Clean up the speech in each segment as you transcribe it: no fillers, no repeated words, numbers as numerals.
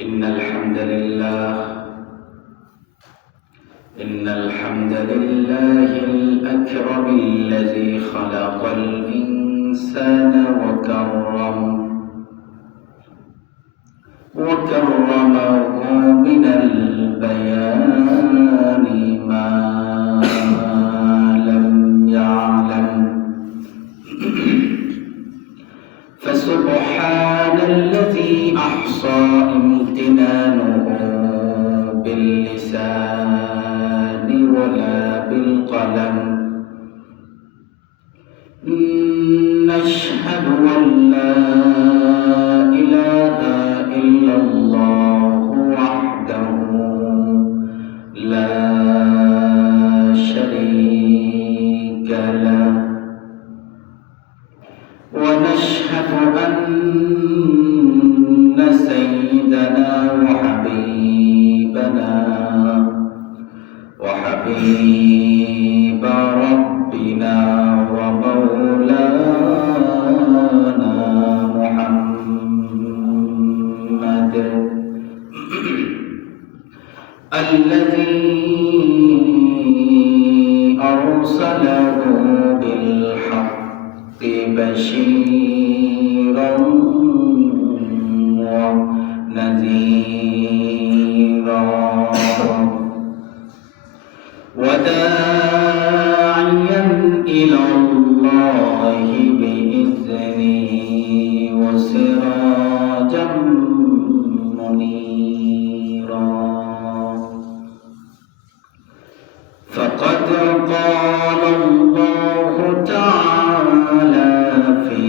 إن الحمد لله الأكرم الذي خلق الإنسان وكرمه من البيان ما لم يعلم فسبحان الذي أحصى امتنانه باللسان ولا بالقلم نشهد أن لا إله إلا الله وحده لا شريك له ونشهد أن سيدنا وحبيب ربنا ومولانا محمد الذي أرسله بالحق بشيرا ونذيرا وداعيا إلى الله بإذنه وسراجا منيرا فقد قال الله تعالى في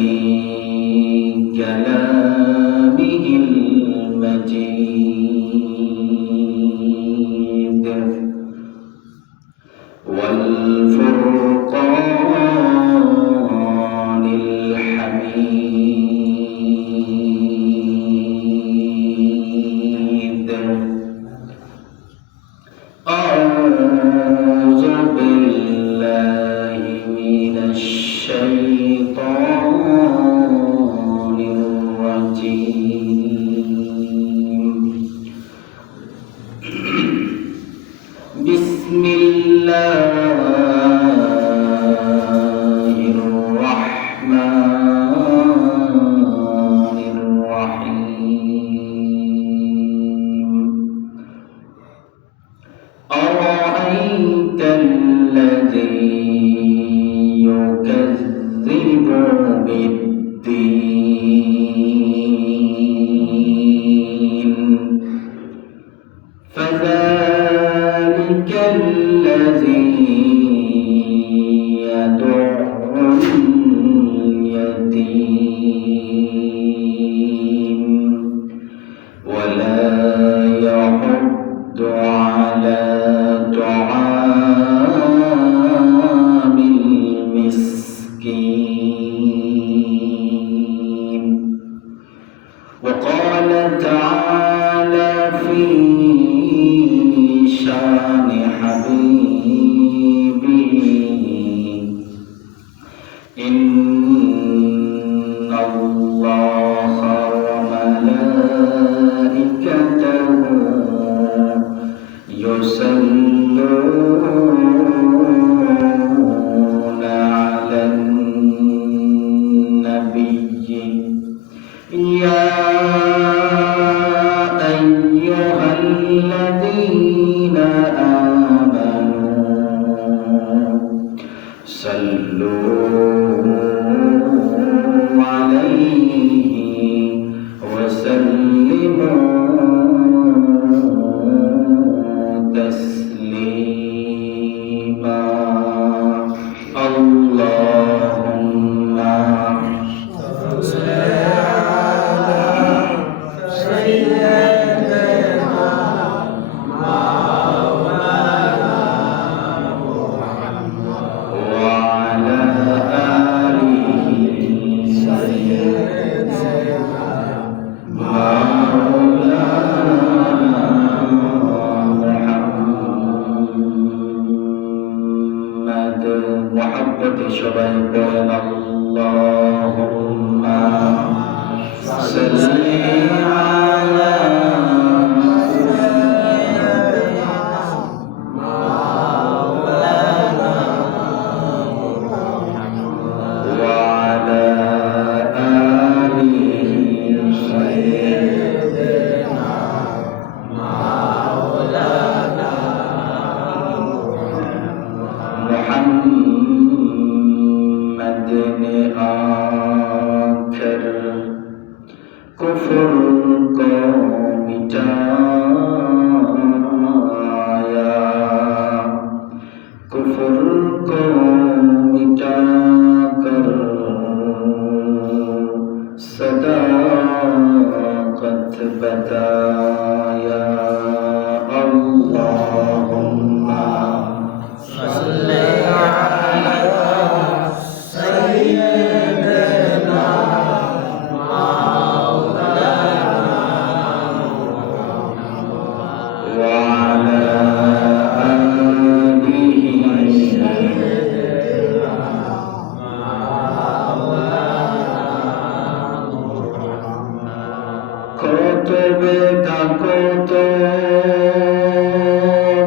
কত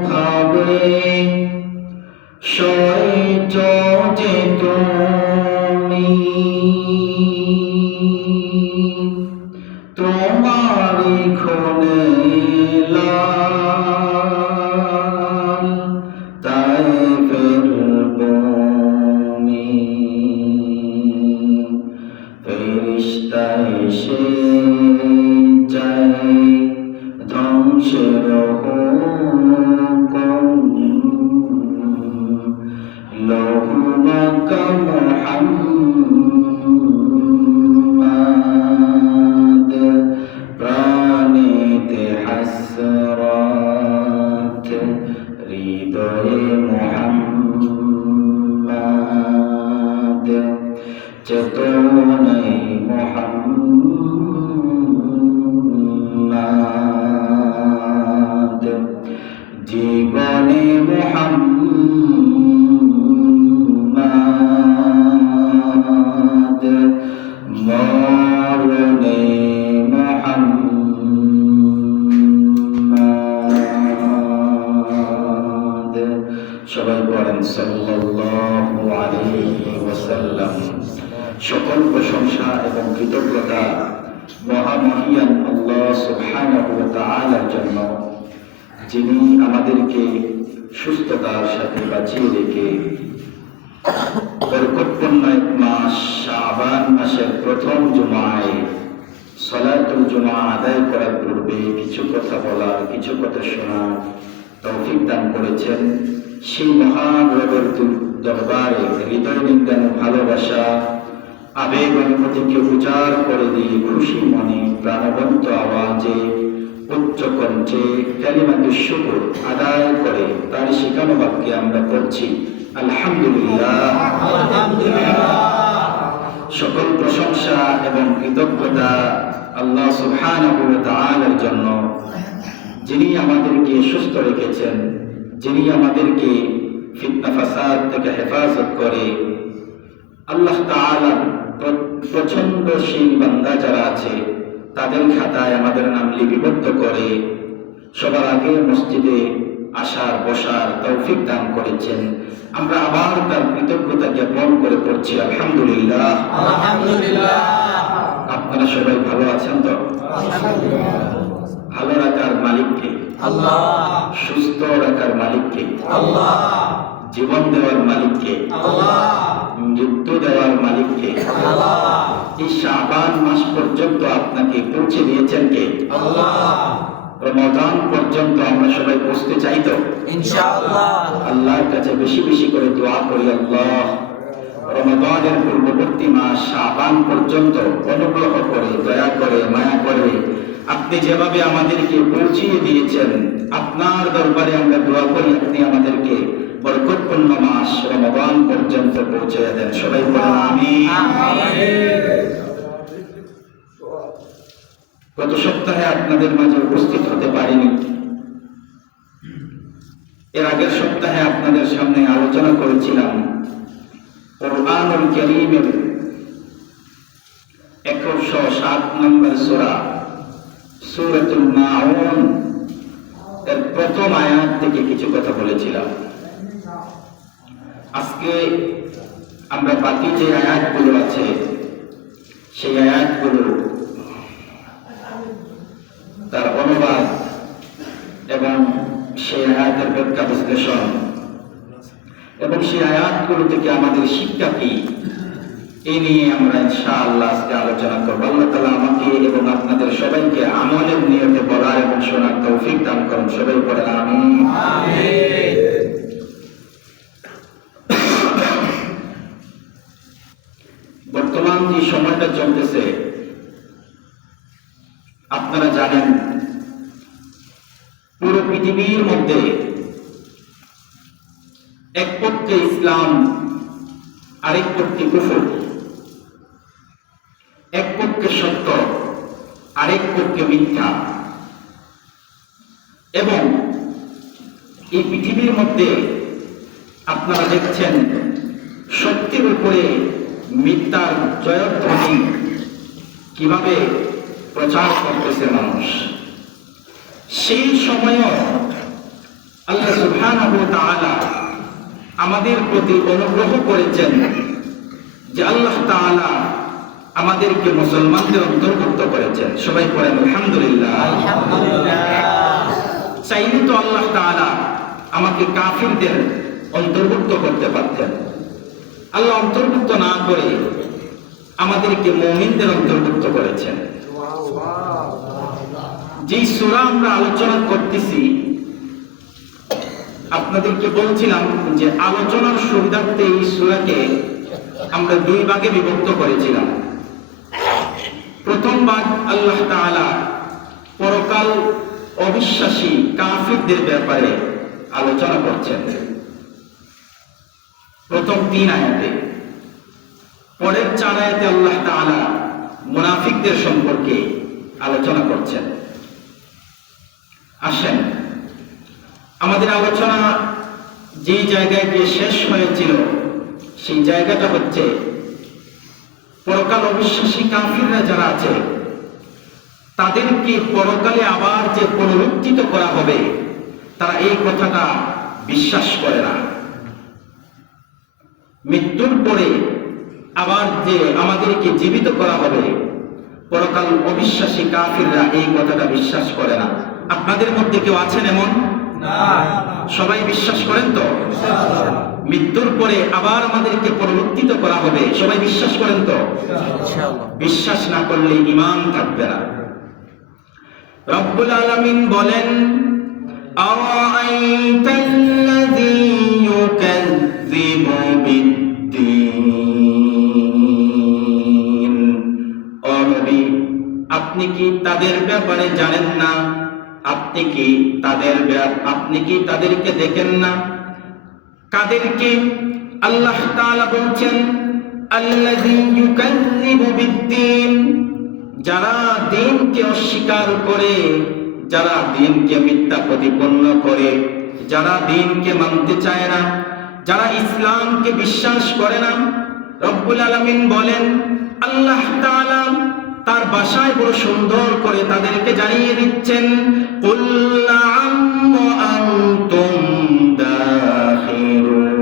ভাবে সইছ যে তুমি তোমারি খুনে লাল তায়েফের ভূমি ফেরেশতা এসে যায় ধ্বংসের হুকুম লহুমাকা মুহাম্মাদ প্রাণেতে হাসরাত হৃদয়ে মুহাম্মাদ চেতনায় মুহাম্মাদ জীবনে মুহাম্মাদ মরণে মুহাম্মাদ। সবাই বলেন সাল্লাল্লাহু আলাইহি ওয়াসাল্লাম। সকল প্রশংসা এবং কৃতজ্ঞতা মহামহিয়ান আল্লাহ সুবহানাহু ওয়া তাআলার জন্য, যিনি আমাদেরকে সুস্থতার সাথে বাঁচিয়ে রেখে বরকতপূর্ণ এক মাস শাবান মাসের প্রথম জুমায় সালাতুল জুমা আদায় করার পূর্বে কিছু কথা বলার, কিছু কথা শোনার তৌফিক দান করেছেন। সেই মহান রবের দরবারে হৃদয় নিংড়ানো ভালোবাসা, আবেগ অনুভূতিকে উজাড় করে দিয়ে খুশি মনে প্রাণবন্ত আওয়াজে উচ্চ কণ্ঠে কালিমাতুশ শুকর আদায় করে তার শেখানো বাক্যে আমরা পড়ছি আলহামদুলিল্লাহ। সকল প্রশংসা এবং কৃতজ্ঞতা আল্লাহ সুবহানাহু ওয়া তাআলার জন্য, যিনি আমাদেরকে সুস্থ রেখেছেন, যিনি আমাদেরকে ফিতনা ফাসাদ থেকে হেফাজত করে। আল্লাহ তাআলা পছন্দশীল বান্দা যারা আছে তাদের খাতায় আমাদের নাম লিপিবদ্ধ করে সবার আগে মসজিদে আসার বসার তৌফিক দান করেছেন। আমরা আবার তার কৃতজ্ঞতা জ্ঞাপন করে পড়ছি আলহামদুলিল্লাহ। আলহামদুলিল্লাহ। আপনারা সবাই ভালো আছেন তো? ভালো রাখার মালিককে আল্লাহ, সুস্থ রাখার মালিককে আল্লাহ, জীবন দেওয়ার মালিককে আল্লাহ, মৃত্যু দেওয়ার মালিককে আল্লাহ, এই শাবান মাস পর্যন্ত আপনাকে পৌঁছে দিয়েছেন কে? আল্লাহ। রমাদান পর্যন্ত আমরা সবাই পৌঁছতে চাই তো ইনশাআল্লাহ। আল্লাহর কাছে বেশি বেশি করে দোয়া করি, আল্লাহ রমাদানের পূর্ববর্তী মাস শাবান পর্যন্ত অনুগ্রহ করে, দয়া করে, মায়া করে আপনি যেভাবে আমাদেরকে পৌঁছিয়ে দিয়েছেন, আপনার দরবারে আমরা দোয়া করি আপনি আমাদেরকে বরকতপূর্ণ মাস রমাদান পর্যন্ত পৌঁছে দেন। সবাই বলেন আমিন। গত সপ্তাহে আপনাদের মাঝে উপস্থিত হতে পারিনি। এর আগের সপ্তাহে আপনাদের সামনে আলোচনা করেছিলাম কুরআনুল কারীমের 107 নম্বর সূরা সূরাতুল মাউন এর প্রথম আয়াত থেকে কিছু কথা বলেছিলাম। আজকে আমরা বাকি যে আয়াতগুলো আছে সেই আয়াতগুলো তার অনুবাদ এবং সেই আয়াতের ব্যাখ্যা বিশ্লেষণ এবং সেই আয়াতগুলো থেকে আমাদের শিক্ষা কি, এই নিয়ে আমরা ইনশাআল্লাহ আজকে আলোচনা করব। আল্লাহ তাআলা আমাকে এবং আপনাদের সবাইকে আমলের নিয়তে বলার এবং শোনার তৌফিক দান করুন। সবাই বলেন আমিন। বর্তমান যে সময়টা চলতেছে আপনারা জানেন, পুরো পৃথিবীর মধ্যে এক পক্ষে ইসলাম, আরেক পক্ষে কুফর, এক পক্ষে সত্য, আরেক পক্ষে মিথ্যা। এবং এই পৃথিবীর মধ্যে আপনারা দেখছেন সত্যের উপরে মিথ্যার জয়ধ্বনি কিভাবে প্রচার করতেছে মানুষ। সেই সময়ও আল্লাহ সুবহানাহু ওয়া তাআলা আমাদের প্রতি অনুগ্রহ করেছেন যে আল্লাহ তাআলা আমাদেরকে মুসলমানদের অন্তর্ভুক্ত করেছেন। সবাই পড়েন আলহামদুলিল্লাহ। চাইলে তো আল্লাহ তাআলা আমাকে কাফিরদের অন্তর্ভুক্ত করতে পারতেন। আল্লাহ অন্তর্ভুক্ত না করে আমাদেরকে মুমিনদের অন্তর্ভুক্ত করেছেন। যে সূরা আমরা আলোচনা করতেছি, আপনাদেরকে বলছিলাম যে আলোচনার সুবিধার্থে এই সূরাকে আমরা দুই ভাগে বিভক্ত করেছিলাম। প্রথম ভাগ আল্লাহ তাআলা পরকাল অবিশ্বাসী কাফিরদের ব্যাপারে আলোচনা করছেন প্রথম 3 আয়াতে। পরের 4 আয়াতে আল্লাহ তাআলা মুনাফিকদের সম্পর্কে আলোচনা করছেন। আসেন, আমাদের আলোচনা যে জায়গায় গিয়ে শেষ হয়েছিল সেই জায়গাটা হচ্ছে পরকাল অবিশ্বাসী কাফিররা যারা আছে তাদেরকে পরকালে আবার যে পুনরুত্থিত করা হবে তারা এই কথাটা বিশ্বাস করে না। মৃত্যুর পরে আবার যে আমাদেরকে জীবিত করা হবে, পরকাল অবিশ্বাসী কাফিররা এই কথাটা বিশ্বাস করে না। আপনাদের মধ্যে কেউ আছেন এমন? না। সবাই বিশ্বাস করেন তো? মৃত্যুর পরে আবার আমাদেরকে পুনরুত্থিত করা হবে, সবাই বিশ্বাস করেন তো? বিশ্বাস না করলে ঈমান থাকবে না। রব্বুল আলামিন বলেন, আরাআইতাল্লাযী ইউকাযযিবু বিদ্দীন। ও নবী, আপনি কি তাদের ব্যাপারে জানেন না? আপনি কি তাদেরকে দেখেন না? কাদেরকে? আল্লাহ তাআলা বলছেন আল্লাযী ইউকাযযিবু বিদ্দীন, যারা দ্বীনকে অস্বীকার করে, যারা দ্বীনকে মিথ্যা প্রতিপন্ন করে, যারা দ্বীনকে মানতে চায় না, যারা ইসলামকে বিশ্বাস করে না। রব্বুল আলামিন বলেন, আল্লাহ তাআলা তার ভাষায় বড় সুন্দর করে তাদেরকে জানিয়ে দিচ্ছেন, কুল না'আম ওয়া আনতুম দাখিরুন।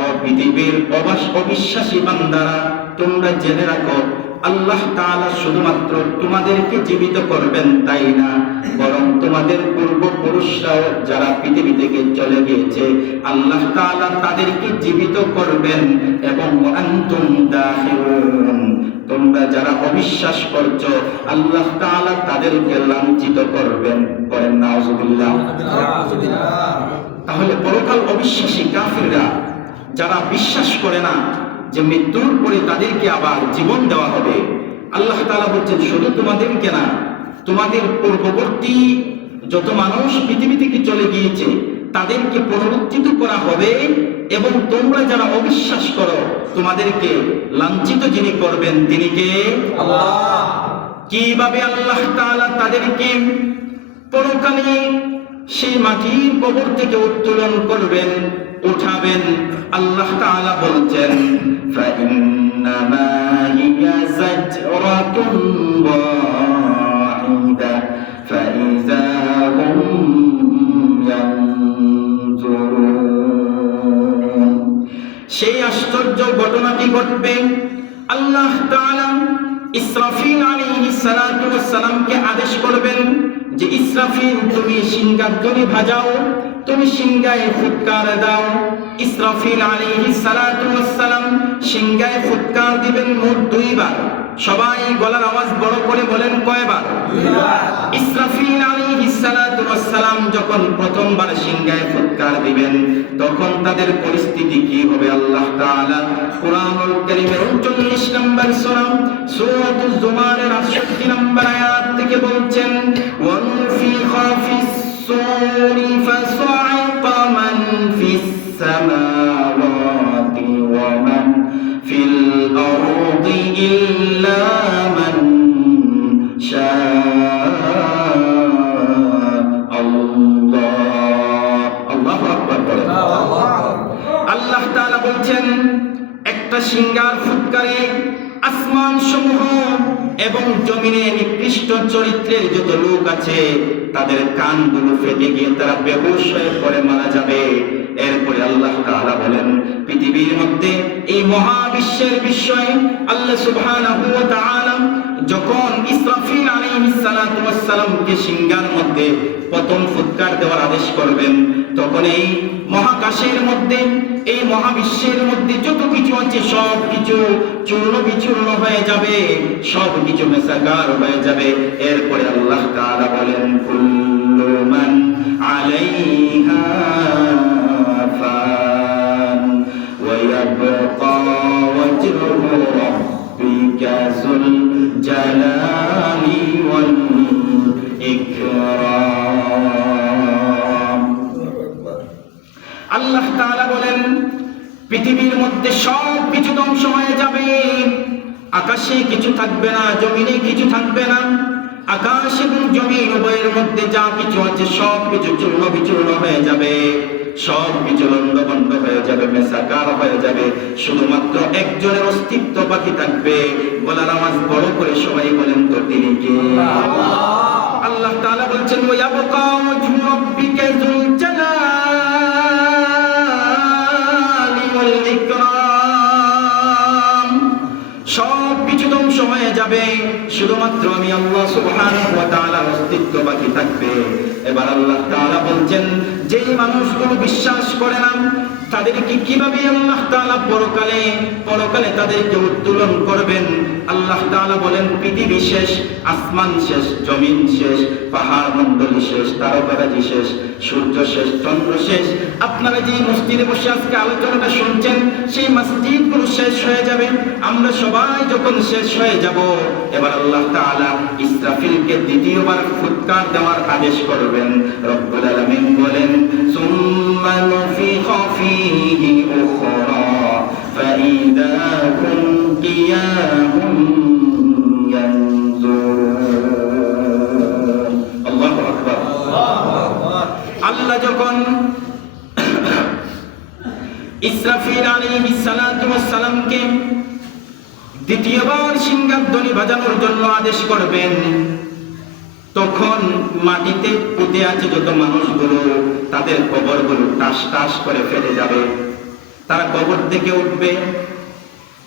ও পৃথিবীর অবিশ্বাসী বান্দারা, তোমরা জেনে রাখো আল্লাহ তাআলা শুধুমাত্র তোমাদেরকে জীবিত করবেন তাই না, বরং তোমাদের পূর্বপুরুষরাও যারা পৃথিবী থেকে চলে গিয়েছে আল্লাহ তাআলা তাদেরকে জীবিত করবেন এবং আনতুম দাখিরুন, তোমরা যারা অবিশ্বাস করছো আল্লাহ তাআলা তাদেরকে লাঞ্ছিত করবেন। বলেন নাউজুবিল্লাহ। তাহলে পরকাল অবিশ্বাসী কাফিররা যারা বিশ্বাস করে না যে মৃত্যুর পরে তাদেরকে আবার জীবন দেওয়া হবে, আল্লাহ তাআলা বলছেন শুধু তোমাদেরকে না, তোমাদের পূর্ববর্তী যত মানুষ পৃথিবী থেকে চলে গিয়েছে তাদেরকে পুনরুত্থিত করা হবে এবং তোমরা যারা অবিশ্বাস করো তোমাদেরকে লাঞ্ছিত যিনি করবেন তিনি কে? আল্লাহ। কিভাবে আল্লাহ তাআলা তাদেরকে পরকালে সেই মাটির কবর থেকে উত্তোলন করবেন, উঠাবেন? আল্লাহ তাআলা বলছেন, ফাইন্নামা হিয়া যাজরাতুন ওয়াহিদা ফাইযা হুম ইয়ানজুরুন। সেই আশ্চর্য ঘটনাটি ঘটবে, আল্লাহ তাআলা ইসরাফিল আলাইহিস সালাতু ওয়াস সালামকে আদেশ করবেন যে ইসরাফিল তুমি সিংহাগ্নি ভাজাও, তুমি সিংহায় ফুৎকার দাও। ইসরাফিল আলাইহিস সালাতু ওয়াস সালাম সিংহায় ফুৎকার দিবেন মোট 2 বার। সবাই গলার আওয়াজ বড় করে বলেন, কয়বার? 2 বার। ইসরাফিল আলাইহিস সালাতু ওয়াস সালাম যখন প্রথমবার সিংহায় ফুৎকার দিবেন তখন তাদের পরিস্থিতি কি হবে? আল্লাহ তাআলা কুরআনুল কারীমের 39 নম্বর সূরা সূরাতুজ জুমারের 68 নম্বর আয়াত থেকে বলছেন, ওয়া নুফিখা ফিস সূরি ফাসা'iqa মান ফিস সামাওয়াতি ওয়া মান ফিল আরদি ইল্লা মান শাআ আল্লাহ। আল্লাহু আকবার বলেন। আল্লাহ তাআলা বলছেন একটা সিংহার ফুৎকারে আসমান সমূহ এবং জমিনে নিকৃষ্ট চরিত্রের যত লোক আছে তাদের কানগুলো ফেটে গিয়ে তারা বেহুশ হয়ে পড়ে মারা যাবে। এরপরে আল্লাহ তাআলা বলেন, পৃথিবীর মধ্যে এই মহাবিশ্বের বিষয়ে আল্লাহ সুবহানাহু ওয়া তাআলা যখন ইসরাফিল আলাইহিস সালাতু ওয়াস সালামকে সিংহার মধ্যে প্রথম ফুৎকার দেওয়ার আদেশ করবেন, তখন এই মহাকাশের মধ্যে এই মহাবিশ্বের মধ্যে যত কিছু আছে সব কিছু চূর্ণ বিচূর্ণ হয়ে যাবে, সব কিছু মেসাকার হয়ে যাবে। এরপরে আল্লাহ তাআলা বলেন, কুল্লু মান আলাইহা ফান ওয়া ইয়াবকা ওয়াজহু রাব্বিকা যুল জালালি ওয়াল ইকরাম। আল্লাহ তাআলা বলেন, পৃথিবীর মধ্যে সব কিছু ধ্বংস হয়ে যাবে, আকাশে কিছু থাকবে না, জমিনে কিছু থাকবে না। আকাশ এবং জমিন উভয়ের মধ্যে যা কিছু আছে সব কিছু চূর্ণ বিচূর্ণ হয়ে যাবে, সব কিছু লন্ডভন্ড হয়ে যাবে, মেসাকার হয়ে যাবে। শুধুমাত্র একজনের অস্তিত্ব বাকি থাকবে। গলার আওয়াজ বড় করে সবাই বলেন তো, তিনি কে? আল্লাহ তাআলা বলছেন, ওয়া ইয়াবকা ওয়াজহু রাব্বিকা যুল জালালি ওয়াল ইকরাম। সব কিছু ধ্বংস হয়ে যাবে, শুধুমাত্র আমি আল্লাহ সুবহানাহু ওয়া তাআলার অস্তিত্ব বাকি থাকবে। এবার আল্লাহ তাআলা বলছেন, যেই মানুষগুলো বিশ্বাস করে না তাদেরকে কিভাবে আল্লাহ তাআলা পরকালে তাদেরকে উত্তোলন করবেন। আল্লাহ তাআলা বলেন, পৃথিবী শেষ, আসমান শেষ, জমিন শেষ, পাহাড় মণ্ডলী শেষ, তারকারাজি শেষ, সূর্য শেষ, চন্দ্র শেষ। আপনারা যে মসজিদে বসে আজকে আলোচনাটা শুনছেন, সেই মসজিদগুলো শেষ হয়ে যাবে, আমরা সবাই যখন শেষ হয়ে যাব, এবার আল্লাহ তাআলা ইসরাফিলকে দ্বিতীয়বার ফুৎকার দেওয়ার আদেশ করবেন। রব্বুল আলামিন বলেন, সুম্মা নুফিখা ফীহি উখরা ফাইদা হুম কিয়ামুন ইয়ানজুরুন। আল্লাহু আকবার। আল্লাহ যখন ইসরাফিল আলাইহিস সালাতু ওয়াস সালামকে দ্বিতীয়বার সিংহাধ্বনি বাজানোর জন্য আদেশ করবেন, তখন মাটিতে পুঁতে আছে যত মানুষগুলো তাদের কবরগুলো টাস টাস করে ফেটে যাবে, তারা কবর থেকে উঠবে।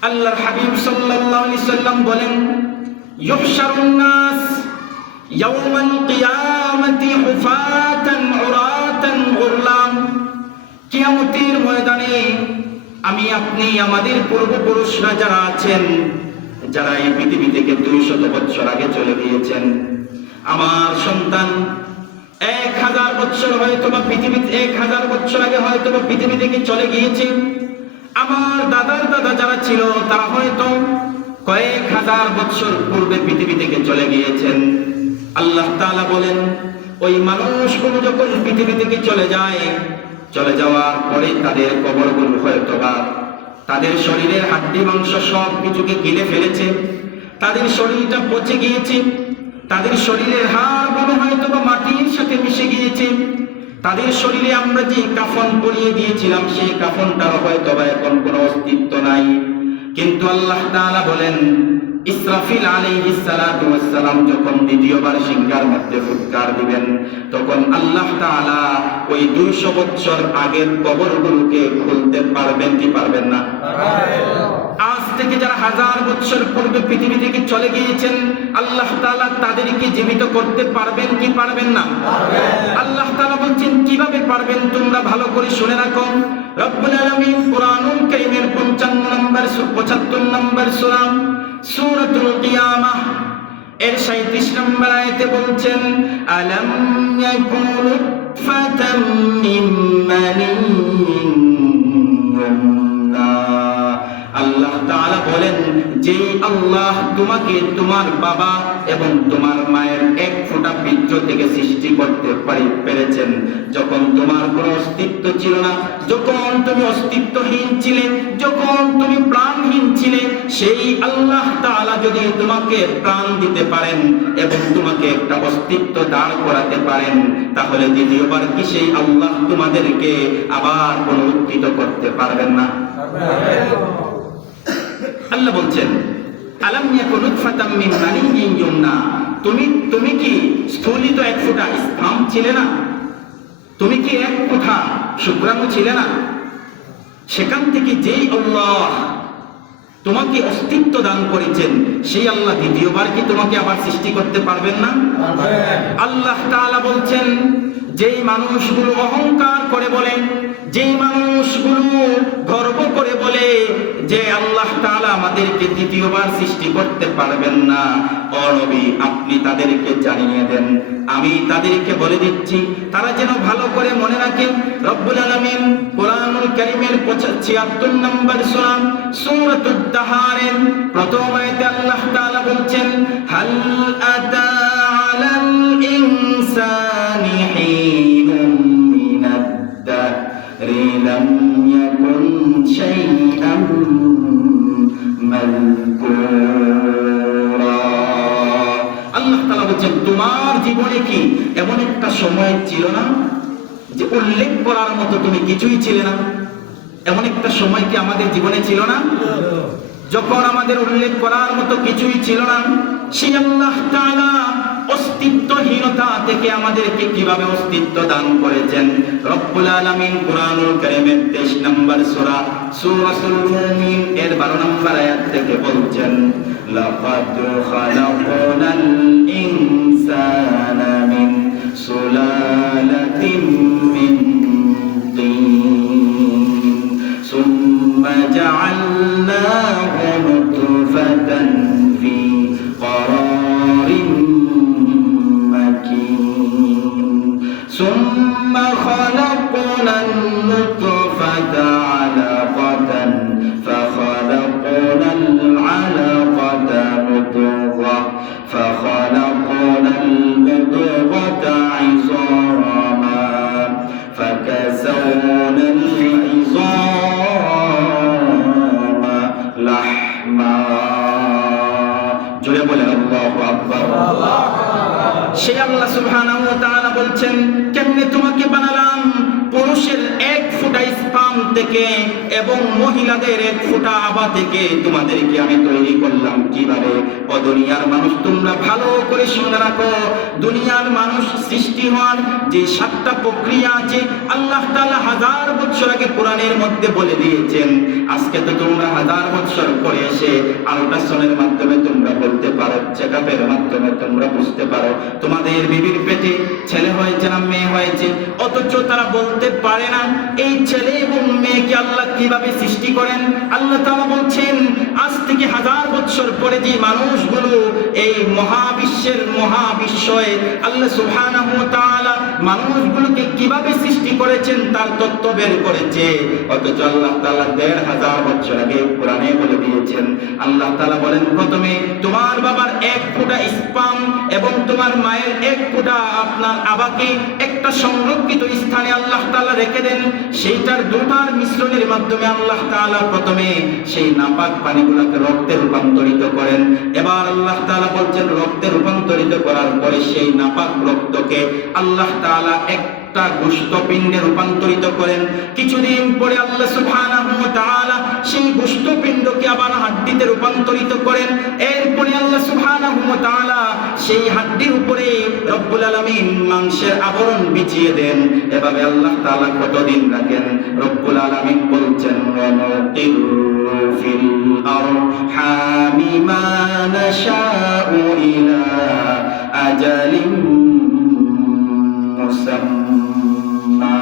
আল্লাহর হাবিব সাল্লাল্লাহু আলাইহি সাল্লাম বলেন, ইউহশারুন নাস ইয়াওমাল কিয়ামাতি হুফাতান উরাতান গুরলাম। কিয়ামতের ময়দানে আমি আপনি আমাদের পূর্বপুরুষরা যারা আছেন, যারা এই পৃথিবী থেকে 200 বছর আগে চলে গিয়েছেন, আমার সন্তান 1000 বছর হয়তো বা পৃথিবীতে 1000 বছর আগে হয়তো বা পৃথিবী থেকে চলে গিয়েছে। আমার দাদার দাদা যারা ছিল তারা হয়তো কয়েক হাজার বছর পূর্বে পৃথিবী থেকে চলে গিয়েছেন। আল্লাহ তাআলা বলেন, ওই মানুষগুলো যখন পৃথিবী থেকে চলে যায়, চলে যাওয়ার পরে তাদের কবরগুলো হয়তো বা তাদের শরীরের হাড্ডি মাংস সব কিছুকে গিলে ফেলেছে, তাদের শরীরটা পচে গিয়েছে, তাদের শরীরের হাড়গুলো হয়তো বা মাটির সাথে মিশে গিয়েছে, তাদের শরীরে আমরা যে কাফন পরিয়ে দিয়েছিলাম সেই কাফনটার হয়তো বা এখন কোনো অস্তিত্ব নাই। কিন্তু আল্লাহ তাআলা বলেন, ইসরাফিল আলাইহিস সালাতু ওয়াস সালাম যখন দ্বিতীয়বার সিংহার মধ্যে ফুৎকার দিবেন, তখন আল্লাহ তাআলা ওই 200 বছর আগের কবরগুলোকে খুলতে পারবেন কি পারবেন না? আজ থেকে যারা 1000 বছর পূর্বে পৃথিবী থেকে চলে গিয়েছেন, আল্লাহ তাআলা তাদেরকে জীবিত করতে পারবেন কি পারবেন না? আল্লাহ তাআলা বলছেন, কিভাবে পারবেন তোমরা ভালো করে শুনে রাখো। রব্বুল আলামিন কুরআনুল কারীমের 75 নম্বর সূরা সূরাতুল কিয়ামাহ এর 37 নম্বর আয়াতে বলছেন, আলাম ইয়াকুনু ফাতাম মিন মানিয়্যিন ইউমনা। আল্লাহ তাআলা বলেন, যে আল্লাহ তোমাকে তোমার বাবা এবং তোমার মায়ের এক ফোঁটা বীর্য থেকে সৃষ্টি করতে পেরেছেন, যখন তোমার কোনো অস্তিত্ব ছিল না, যখন তুমি অস্তিত্বহীন ছিলে, যখন তুমি প্রাণহীন ছিলে, সেই আল্লাহ তাআলা যদি তোমাকে প্রাণ দিতে পারেন এবং তোমাকে একটা অস্তিত্ব দাঁড় করাতে পারেন, তাহলে দ্বিতীয়বার কি সেই আল্লাহ তোমাদেরকে আবার পুনরুত্থিত করতে পারবেন না? আল্লাহ বলছেন, আলাম ইয়াকুন নুতফাতাম মিন মানিয়্যিন ইউমনা, তুমি কি স্থূলিত এক ফোঁটা স্পাম ছিলে না? তুমি কি এক ফোঁটা শুক্রাণু ছিলে না? সেখান থেকে যেই আল্লাহ তোমাকে অস্তিত্ব দান করেছেন, সেই আল্লাহ দ্বিতীয়বার কি তোমাকে আবার সৃষ্টি করতে পারবেন না? আল্লাহ তাআলা বলছেন, যেই মানুষগুলো অহংকার করে বলে, যেই মানুষগুলো গর্ব করে বলে যে আল্লাহ তাআলা আমাদেরকে দ্বিতীয়বার সৃষ্টি করতে পারবেন না, ও নবী আপনি তাদেরকে জানিয়ে দেন, আমি তাদেরকে বলে দিচ্ছি, তারা যেন ভালো করে মনে রাখে। রব্বুল আলামিন কোরআনুল কারীমের 76 নম্বর সূরা সূরাতুদ দাহারের প্রথম আয়াতে আল্লাহ তাআলা বলছেন, হাল আতা আলাল ইনসানি হিনুম মিনাদ দাহরি লাম ইয়াকুন শাইআন মাযকুরা। আল্লাহ তাআলা বলছেন, তোমার জীবনে কি এমন একটা সময় ছিল না যে উল্লেখ করার মতো তুমি কিছুই ছিলে না? এমন একটা সময় কি আমাদের জীবনে ছিল না যখন আমাদের উল্লেখ করার মতো কিছুই ছিল না? সেই আল্লাহ তাআলা অস্তিত্বহীনতা থেকে আমাদেরকে কিভাবে অস্তিত্ব দান করেছেন। রব্বুল আলামিন কুরআনুল কারীমের 23 নম্বর সূরা সূরাতুল মুমিন এর 12 নম্বর আয়াত থেকে বলছেন, লাকাদ খালাকনাল ইনসানা মিন সুলালাতিন মিন তিন সুম্মা জাআলনাহু নুতফাতান ফি قرار مكين ثم خلقنا النطفة علقة فخلقنا العلقة مضغة فخلقنا المضغة عظاما فكسونا العظام لحما। জোরে বলেন আল্লাহু আকবার। সেই আল্লাহ সুবহানাহু ওয়া তাআলা বলছেন, কেমনে তোমাকে বানালাম পুরুষের এক ফোঁটা স্পাম থেকে এবং মহিলাদের এক ফোঁটা আবা থেকে তোমাদেরকে আমি তৈরি করলাম। কিভাবে? ও দুনিয়ার মানুষ, তোমরা ভালো করে শুনে রাখো, দুনিয়ার মানুষ সৃষ্টি হওয়ার যে 7টা প্রক্রিয়া আছে আল্লাহ তাআলা 1000 বছর আগে কোরআনের মধ্যে বলে দিয়েছেন। আজকে তো তোমরা 1000 বছর পরে এসে আল্ট্রাসাউন্ডের মাধ্যমে তোমরা বলতে পারো, চেকআপের মাধ্যমে তোমরা বুঝতে পারো তোমাদের বিবির পেটে ছেলে হয়েছে না মেয়ে হয়েছে, অথচ তারা বলতে পারে না এই ছেলে এবং মেয়েকে আল্লাহ কিভাবে সৃষ্টি করেন। আল্লাহ তাআলা বলছেন, আজ থেকে 1000 বছর পরে যে মানুষগুলো এই মহাবিশ্বয়ে আল্লাহ সুবহানাহু ওয়া তাআলা মানুষগুলোকে কিভাবে সৃষ্টি করেছেন তার তত্ত্ব বের করেছে, অথচ আল্লাহ তাআলা 1500 বছর আগে কোরআনে বলে দিয়েছেন। আল্লাহ তাআলা বলেন, প্রথমে তোমার বাবার এক ফোঁটা স্পাম এবং তোমার মায়ের এক ফোঁটা আপনার আবাকে একটা সংরক্ষিত স্থানে আল্লাহ তাআলা রেখে দেন। সেইটার দুটার মিশ্রণের মাধ্যমে আল্লাহ তাআলা প্রথমে সেই নাপাক পানিগুলোকে রক্তে রূপান্তরিত করেন। এবার আল্লাহ তাআলা বলছেন, রক্তে রূপান্তরিত করার পরে সেই নাপাক রক্তকে আল্লাহ তাআলা একটা গোশতপিণ্ডে রূপান্তরিত করেন। কিছুদিন পরে আল্লাহ সুবহানাহু ওয়া তাআলা সেই গোশতপিণ্ডকে আবার হাড্ডিতে রূপান্তরিত করেন। এরপরে আল্লাহ সুবহানাহু ওয়া তাআলা সেই হাড্ডির উপরে রব্বুল আলামিন মাংসের আবরণ বিছিয়ে দেন। এভাবে আল্লাহ তাআলা কতদিন রাখেন? রব্বুল আলামিন বলছেন, ওয়া নুকিরু ফিল আরহামি মা নাশাউ ইলা আজালিন মুসাম্মা।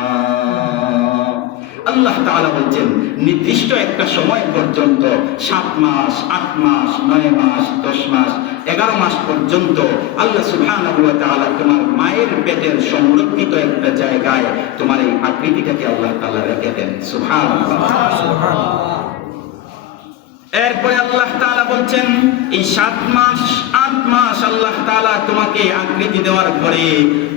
আল্লাহ তাআলা বলছেন, নির্দিষ্ট একটা সময় পর্যন্ত 7 মাস, 8 মাস, 9 মাস, 10 মাস, 11 মাস পর্যন্ত আল্লাহ সুবহানাহু ওয়া তাআলা তোমার মায়ের পেটের সংরক্ষিত একটা জায়গায় তোমার এই আকৃতিটাকে আল্লাহ তাআলা রেখে দেন। সুবহানাল্লাহ। এরপরে আল্লাহ তাআলা বলছেন, এই 7 মাস 8 মাস আল্লাহ তাআলা তোমাকে আকৃতি দেওয়ার পরে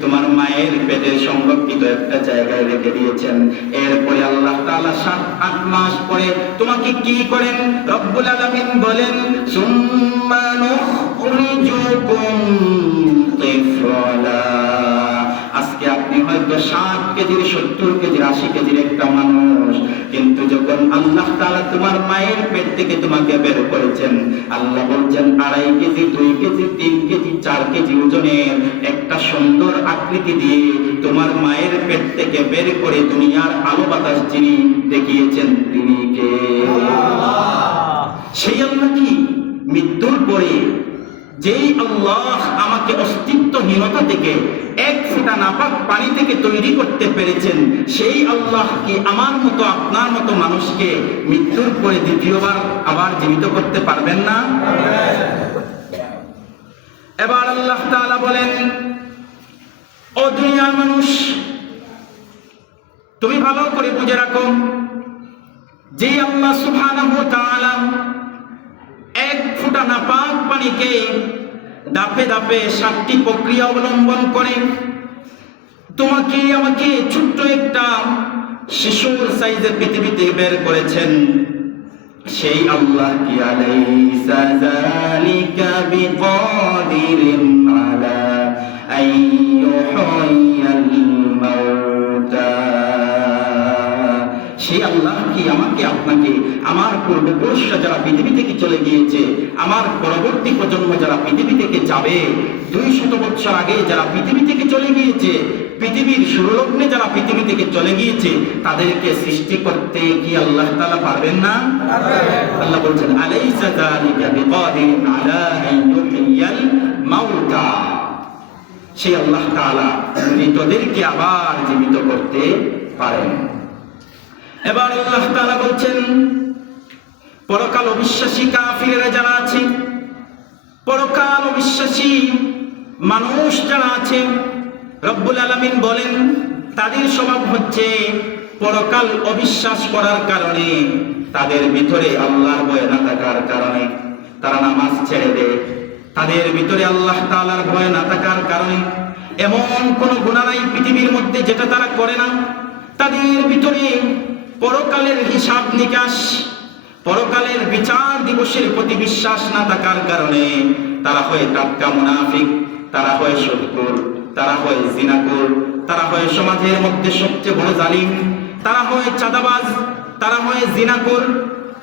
তোমার মায়ের পেটে সংরক্ষিত একটা জায়গায় রেখে দিয়েছেন। এরপরে আল্লাহ তাআলা 7-8 মাস পরে তোমাকে কি করেন? রব্বুল আলামিন বলেন, সুম্মা নুখরিজুকুম তিফলা। আজকে আপনি হয়তো হয়তো 60 কেজির 70 কেজির 80 কেজির একটা মানুষ, কিন্তু যখন আল্লাহ তাআলা তোমার মায়ের পেট থেকে তোমাকে বের করেছেন, আল্লাহ বলছেন 2.5 কেজি 2 কেজি 3 কেজি 4 কেজি ওজনের একটা সুন্দর আকৃতি দিয়ে তোমার মায়ের পেট থেকে বের করে দুনিয়ার আলো বাতাস যিনি দেখিয়েছেন তিনি কে? সেই আল্লাহ কি মৃত্যুর পরে যেই আল্লাহ আমাকে অস্তিত্বহীনতা থেকে 1 ফোঁটা নাপাক পানি থেকে তৈরি করতে পেরেছেন, সেই আল্লাহ কি আমার মতো আপনার মতো মানুষকে মৃত্যুর পরে দ্বিতীয়বার আবার জীবিত করতে পারবেন না? এবার আল্লাহ তাআলা বলেন, ও দুনিয়ার মানুষ, তুমি ভালো করে বুঝে রাখো, যে আল্লাহ সুবহানাহু ওয়া তাআলা 1 ফোঁটা নাপাক পানিকে ধাপে ধাপে 7টি প্রক্রিয়া অবলম্বন করে তোমাকে আমাকে ছোট্ট একটা শিশুর সাইজের পৃথিবীতে বের করেছেন, সেই আল্লাহ কি আলাইসা যালিকা বিকাদিরিন আলা আইয়ুহিয়াল মাউতা? সেই আল্লাহ কি আমাকে আপনাকে, আমার পূর্বপুরুষরা যারা পৃথিবী থেকে চলে গিয়েছে, আমার পরবর্তী প্রজন্ম যারা পৃথিবী থেকে যাবে, 200 বছর আগে যারা পৃথিবী থেকে চলে গিয়েছে, পৃথিবীর শুরুলগ্নে যারা পৃথিবী থেকে চলে গিয়েছে, তাদেরকে সৃষ্টি করতে কি আল্লাহ তাআলা পারবেন না? আল্লাহ বলছেন, আলাইসা যালিকা বিকাদিরিন আলা আইয়ুহিয়াল মাউতা। সেই আল্লাহ তাআলা মৃতদেরকে আবার জীবিত করতে পারেন। এবার আল্লাহ তাআলা বলছেন, পরকাল অবিশ্বাসী কাফিররা যারা আছে, পরকাল অবিশ্বাসী মানুষ যারা আছে, রব্বুল আলামিন বলেন তাদের স্বভাব হচ্ছে পরকাল অবিশ্বাস করার কারণে, তাদের ভিতরে আল্লাহর ভয় না থাকার কারণে তারা নামাজ ছেড়ে দেয়, তাদের ভিতরে আল্লাহ তাআলার ভয় না থাকার কারণে এমন কোন গুনাহ নাই পৃথিবীর মধ্যে যেটা তারা করে না, তাদের ভিতরে পরকালের হিসাব নিকাশ, পরকালের বিচার দিবসের প্রতি বিশ্বাস না থাকার কারণে তারা হয় টাটকা মুনাফিক, তারা হয় সুদখোর, তারা হয় জিনাখোর, তারা হয় সমাজের মধ্যে সবচেয়ে বড় জালিম, তারা হয় চাঁদাবাজ, তারা হয় জিনাখোর।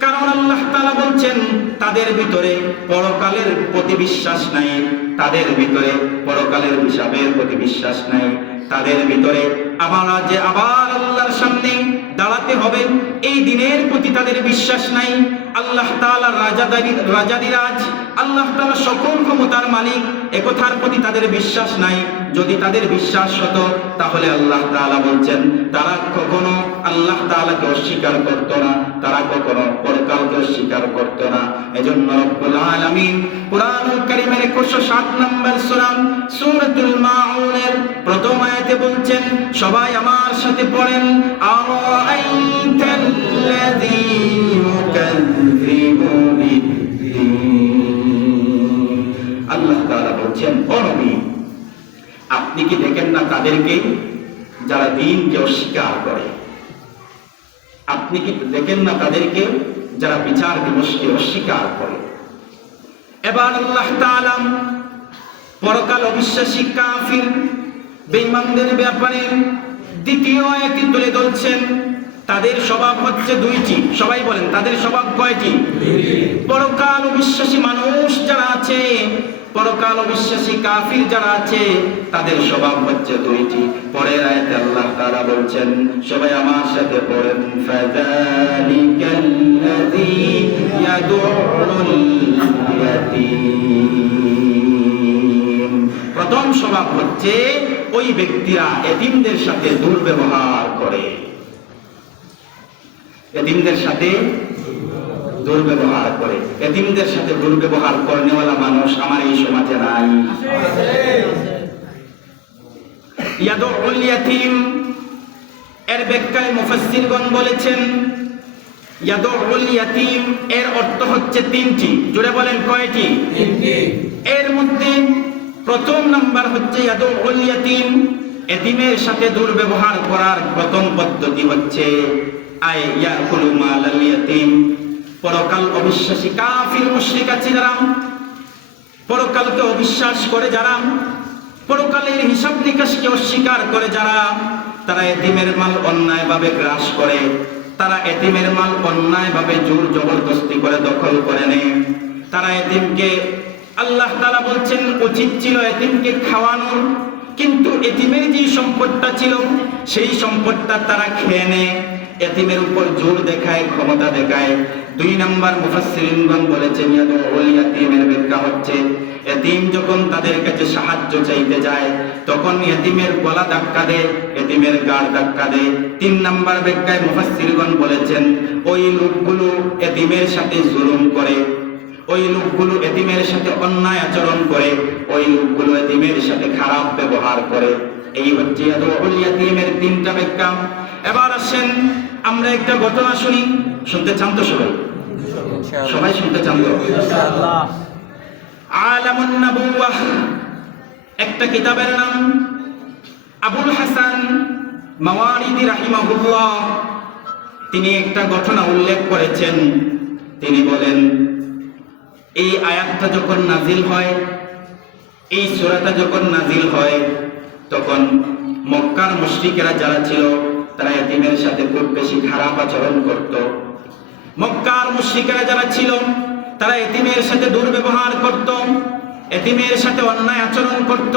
কারণ আল্লাহ তাআলা বলছেন তাদের ভিতরে পরকালের প্রতি বিশ্বাস নাই, তাদের ভিতরে পরকালের হিসাবের প্রতি বিশ্বাস নাই, তাদের ভিতরে আবার আল্লাহর সামনে দাঁড়াতে হবে এই দিনের প্রতি তাদের বিশ্বাস নাই। আল্লাহ তাআলা রাজাদিরাজ, আল্লাহ তাআলা সকল ক্ষমতার মালিক, একথার প্রতি তাদের বিশ্বাস নাই। যদি তাদের বিশ্বাস হতো তাহলে আল্লাহ তাআলা বলছেন তারা কখনো আল্লাহ তাআলাকে অস্বীকার করত না, তারা কখনো পরকালকে অস্বীকার করত না। এজন্য রব্বুল আলামিন কুরআনুল কারীমের 107 নম্বর সূরা সূরাতুল মাউনের প্রথম আয়াতে বলছেন, সবাই আমার সাথে পড়েন, আরাআইতাল্লাযী ইউকাযযিবু বিদ্দীন। আল্লাহ তাআলা বলছেন, ও নবী, আপনি কি দেখেন না তাদেরকে যারা দ্বীনকে অস্বীকার করে? আপনি কি দেখেন না তাদেরকে যারা বিচার দিবসকে অস্বীকার করে? এবার আল্লাহ তাআলা পরকাল অবিশ্বাসী কাফির বেঈমানদের ব্যাপারে দ্বিতীয় আয়াতে তুলে ধরছেন। তাদের স্বভাব হচ্ছে 2টি। সবাই বলেন, তাদের স্বভাব কয়টি? পরকাল অবিশ্বাসী মানুষ যারা আছে, পরকাল অবিশ্বাসী কাফির যারা আছে, তাদের স্বভাব হচ্ছে 2টি। পরের আয়াতে আল্লাহ তাআলা বলছেন, সবাই আমার সাথে পড়েন, ফাযালিকাল্লাযী ইয়াদউল ইয়াতীম। প্রথম স্বভাব হচ্ছে ওই ব্যক্তিরা এতিমদের সাথে দুর্ব্যবহার করে, এতিমদের সাথে দুর্ব্যবহার করে। এতিমদের সাথে দুর্ব্যবহার করনেওয়ালা মানুষ আমার এই সমাজে নাই। ইয়াদউল ইয়াতীম এর ব্যাখ্যায় মুফাসসিরগণ বলেছেন, ইয়াদউল ইয়াতীম এর অর্থ হচ্ছে 3টি। জুড়ে বলেন কয়টি? 3টি। এর মধ্যে প্রথম নাম্বার হচ্ছে ইয়াদউল ইয়াতীম, এতিমের সাথে দুর্ব্যবহার করার প্রথম পদ্ধতি হচ্ছে ইয়াকুলু মালাল ইয়াতীম। পরকাল অবিশ্বাসী কাফির মুশরিক আছে যারা, পরকালকে অবিশ্বাস করে যারা, পরকালের হিসাব নিকাশকে অস্বীকার করে যারা, তারা এতিমের মাল অন্যায়ভাবে গ্রাস করে, তারা এতিমের মাল অন্যায়ভাবে জোর জবরদস্তি করে দখল করে নেয়। তারা এতিমকে, আল্লাহ তাআলা বলছেন উচিত ছিল এতিমকে খাওয়ানোর, কিন্তু এতিমের যে সম্পদটা ছিল সেই সম্পদটা তারা খেয়ে নেয়, এতিমের উপর জোর দেখায়, ক্ষমতা দেখায়। 2 নম্বর মুফাসসিরিনগণ বলেছেন ইয়াদুল ইয়াতীমের ব্যাখ্যা হচ্ছে এতিম যখন তাদের কাছে সাহায্য চাইতে যায় তখন এতিমের গলা ধাক্কা দেয়, এতিমের গাড় ধাক্কা দেয়। 3 নম্বর ব্যাখ্যায় মুফাসসিরগণ বলেছেন ওই লোকগুলো এতিমের সাথে জুলুম করে, ওই লোকগুলো এতিমের সাথে অন্যায় আচরণ করে, ওই লোকগুলো এতিমের সাথে খারাপ ব্যবহার করে। এই হচ্ছে ইয়াদুল ইয়াতীমের 3টা ব্যাখ্যা। এবার আসেন আমরা একটা ঘটনা শুনি। শুনতে চান তো সবাই? সবাই শুনতে চান তো? ইনশাআল্লাহ। আলামুন নাবুওয়াহ একটা কিতাবের নাম। আবুল হাসান মাওয়ারিদি রাহিমাহুল্লাহ তিনি একটা ঘটনা উল্লেখ করেছেন। তিনি বলেন এই আয়াতটা যখন নাজিল হয়, এই সূরাটা যখন নাজিল হয়, তখন মক্কার মুশরিকেরা যারা ছিল তারা এতিমের সাথে খুব বেশি খারাপ আচরণ করত। মক্কার মুশরিকেরা যারা ছিল তারা এতিমের সাথে দুর্ব্যবহার করত, এতিমের সাথে অন্যায় আচরণ করত।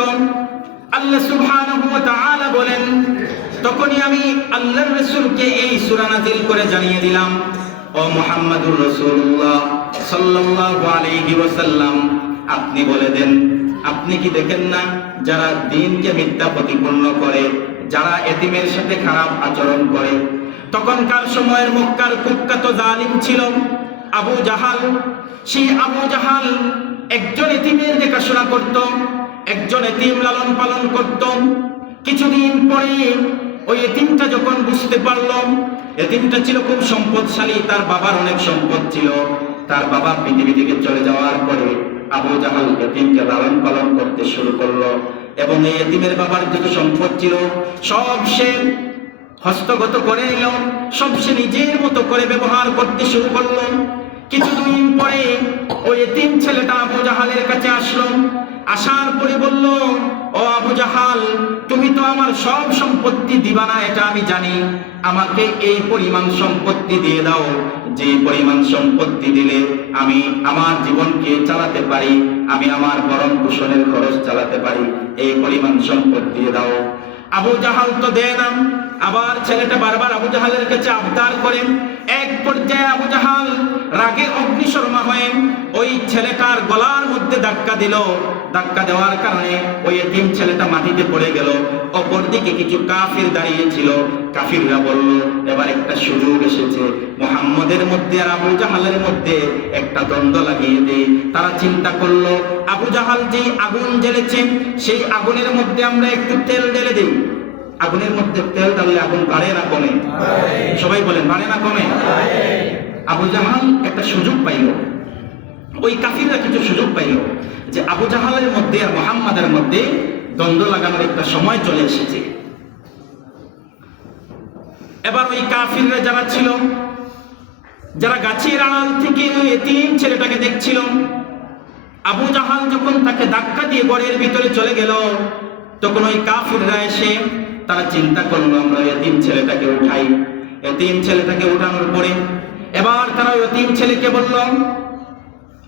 আল্লাহ সুবহানাহু ওয়া তাআলা বলেন তখনই আমি আল্লাহর রাসূলকে এই সূরা নাযিল করে জানিয়ে দিলাম, ও মুহাম্মাদুর রাসূলুল্লাহ সাল্লাল্লাহু আলাইহি ওয়াসাল্লাম আপনি বলে দেন, আপনি কি দেখেন না যারা দ্বীনকে মিথ্যা প্রতিপন্ন করে, যারা এতিমের সাথে খারাপ আচরণ করে। তখনকার সময়ের মক্কার কুখ্যাত জালিম ছিল আবু জাহাল। সেই আবু জাহাল একজন এতিমের দেখাশোনা করত, একজন এতিম লালন পালন করত। কিছুদিন পরে ওই এতিমটা যখন বুঝতে পারল, এতিমটা ছিল খুব সম্পদশালী, তার বাবার অনেক সম্পদ ছিল। তার বাবা পৃথিবী থেকে চলে যাওয়ার পরে আবু জাহাল এতিমকে লালন পালন করতে শুরু করলো, এবং এই এতিমের বাবার যত সম্পদ ছিল সব সে হস্তগত করে নিল, সব সে নিজের মতো করে ব্যবহার করতে শুরু করলো। কিছুদিন পরে ওই এতিম ছেলেটা আবু জাহালের কাছে আসলো। আসার পরে বলল, ও আবু জাহাল, তুমি তো আমার সব সম্পত্তি দিবা না এটা আমি জানি, আমাকে এই পরিমাণ সম্পত্তি দিয়ে দাও, যে পরিমাণ সম্পত্তি দিলে আমি আমার জীবনকে চালাতে পারি, আমি আমার ভরণ পোষণের খরচ চালাতে পারি, এই পরিমাণ সম্পত্তি দিয়ে দাও। আবু জাহাল তো দেয় না। আবার ছেলেটা বারবার আবু জাহালের কাছে আবদার করে। এক পর্যায়ে আবু জাহাল রাগে অগ্নিশর্মা হয়ে ওই ছেলেটার গলার মধ্যে ধাক্কা দিল। ধাক্কা দেওয়ার কারণে ওই এতিম ছেলেটা মাটিতে পড়ে গেল। অপরদিকে কিছু কাফির দাঁড়িয়ে ছিল। কাফিররা বলল, এবার একটা সুযোগ এসেছে, মুহাম্মদের মধ্যে আর আবু জাহালের মধ্যে একটা দ্বন্দ্ব লাগিয়ে দেয়। তারা চিন্তা করলো, আবু জাহাল যে আগুন জ্বেলেছে সেই আগুনের মধ্যে আমরা একটু তেল ঢেলে দিই। আগুনের মধ্যে তেল ঢাললে আগুন বাড়ে না কমে? সবাই বলেন, বাড়ে না কমে? আবু জাহাল একটা সুযোগ পাইল, ওই কাফিররা কিছু সুযোগ পাইল যে আবু জাহালের মধ্যে আর মুহাম্মাদের মধ্যে দ্বন্দ্ব লাগানোর একটা সময় চলে এসেছে। এবার ওই কাফিররা যারা ছিল, যারা গাছের আড়াল থেকে ওই এতিম ছেলেটাকে দেখছিল, আবু জাহাল যখন তাকে ধাক্কা দিয়ে ঘরের ভিতরে চলে গেল, তখন ওই কাফিররা এসে তারা চিন্তা করলো, আমরা এতিম ছেলেটাকে উঠাই। এতিম ছেলেটাকে উঠানোর পরে এবার তারা ওই এতিম ছেলেকে বলল,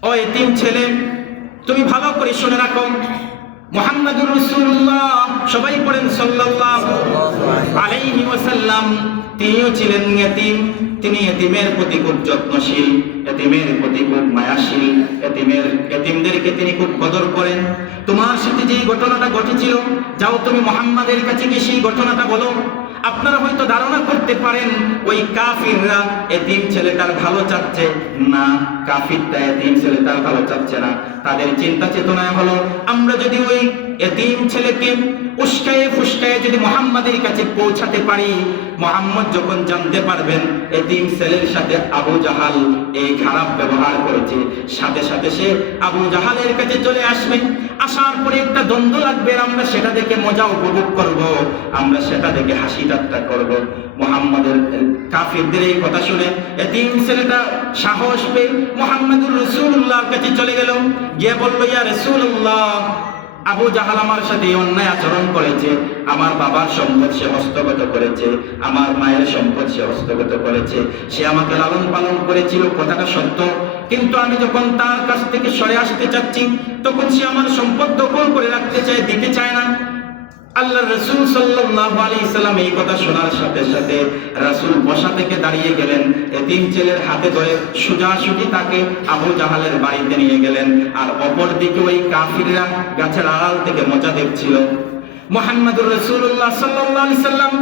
ও এতিম ছেলে, তুমি ভালো করে শুনে রাখো, মুহাম্মাদুর রাসূলুল্লাহ, সবাই পড়েন সাল্লাল্লাহু আলাইহি ওয়াসাল্লাম, তিনিও ছিলেন এতিম। তিনি এতিমের প্রতি খুব যত্নশীল, এতিমের প্রতি খুব মায়াশীল, এতিমদেরকে তিনি খুব কদর করেন। তোমার সাথে যে ঘটনাটা ঘটেছিল, যাও তুমি মুহাম্মাদের কাছে গিয়ে সেই ঘটনাটা বলো। আপনারা হয়তো ধারণা করতে পারেন ওই কাফিররা এতিম ছেলেটার ভালো চাচ্ছে না, কাফিরটা এতিম ছেলেটার ভালো চাচ্ছে না। তাদের চিন্তা চেতনায় হলো, আমরা যদি ওই এতিম ছেলেকে উস্কায়ে ফুসকায়ে যদি মুহাম্মাদের কাছে পৌঁছাতে পারি, মুহাম্মদ যখন জানতে পারবেন এতিম ছেলের সাথে আবু জাহাল এই খারাপ ব্যবহার করেছে, সাথে সাথে সে আবু জাহালের কাছে চলে আসবে। আসার পরে একটা দ্বন্দ্ব লাগবে, আমরা সেটা দেখে মজা উপভোগ করব, আমরা সেটা দেখে হাসি ঠাট্টা করব। মুহাম্মাদের কাফিরদের এই কথা শুনে এতিম ছেলেটা সাহস পেয়ে মুহাম্মাদুর রাসূলুল্লাহর কাছে চলে গেল। গিয়ে বলল, ইয়া রাসূলুল্লাহ, আবু জাহাল আমার সাথে এই অন্যায় আচরণ করেছে, আমার বাবার সম্পদ সে হস্তগত করেছে, আমার মায়ের সম্পদ সে হস্তগত করেছে, সে আমাকে লালন পালন করেছিল, কথাটা সত্য। কিন্তু আমি যখন তার কাছ থেকে সরে আসতে চাচ্ছি, তখন সে আমার সম্পদ দখল করে রাখতে চায়, দিতে চায় না। আল্লাহর রাসূল সাল্লাল্লাহু আলাইহি সাল্লাম এই কথা শোনার সাথে সাথে রাসূল বসা থেকে দাঁড়িয়ে গেলেন, এতিম ছেলের হাতে ধরে সোজাসুজি তাকে আবু জাহালের বাড়িতে নিয়ে গেলেন। আর অপর দিকে ওই কাফিররা গাছের আড়াল থেকে মজা দেখছিল। মুহাম্মদুর রাসূলুল্লাহ সাল্লাল্লাহু আলাইহি সাল্লাম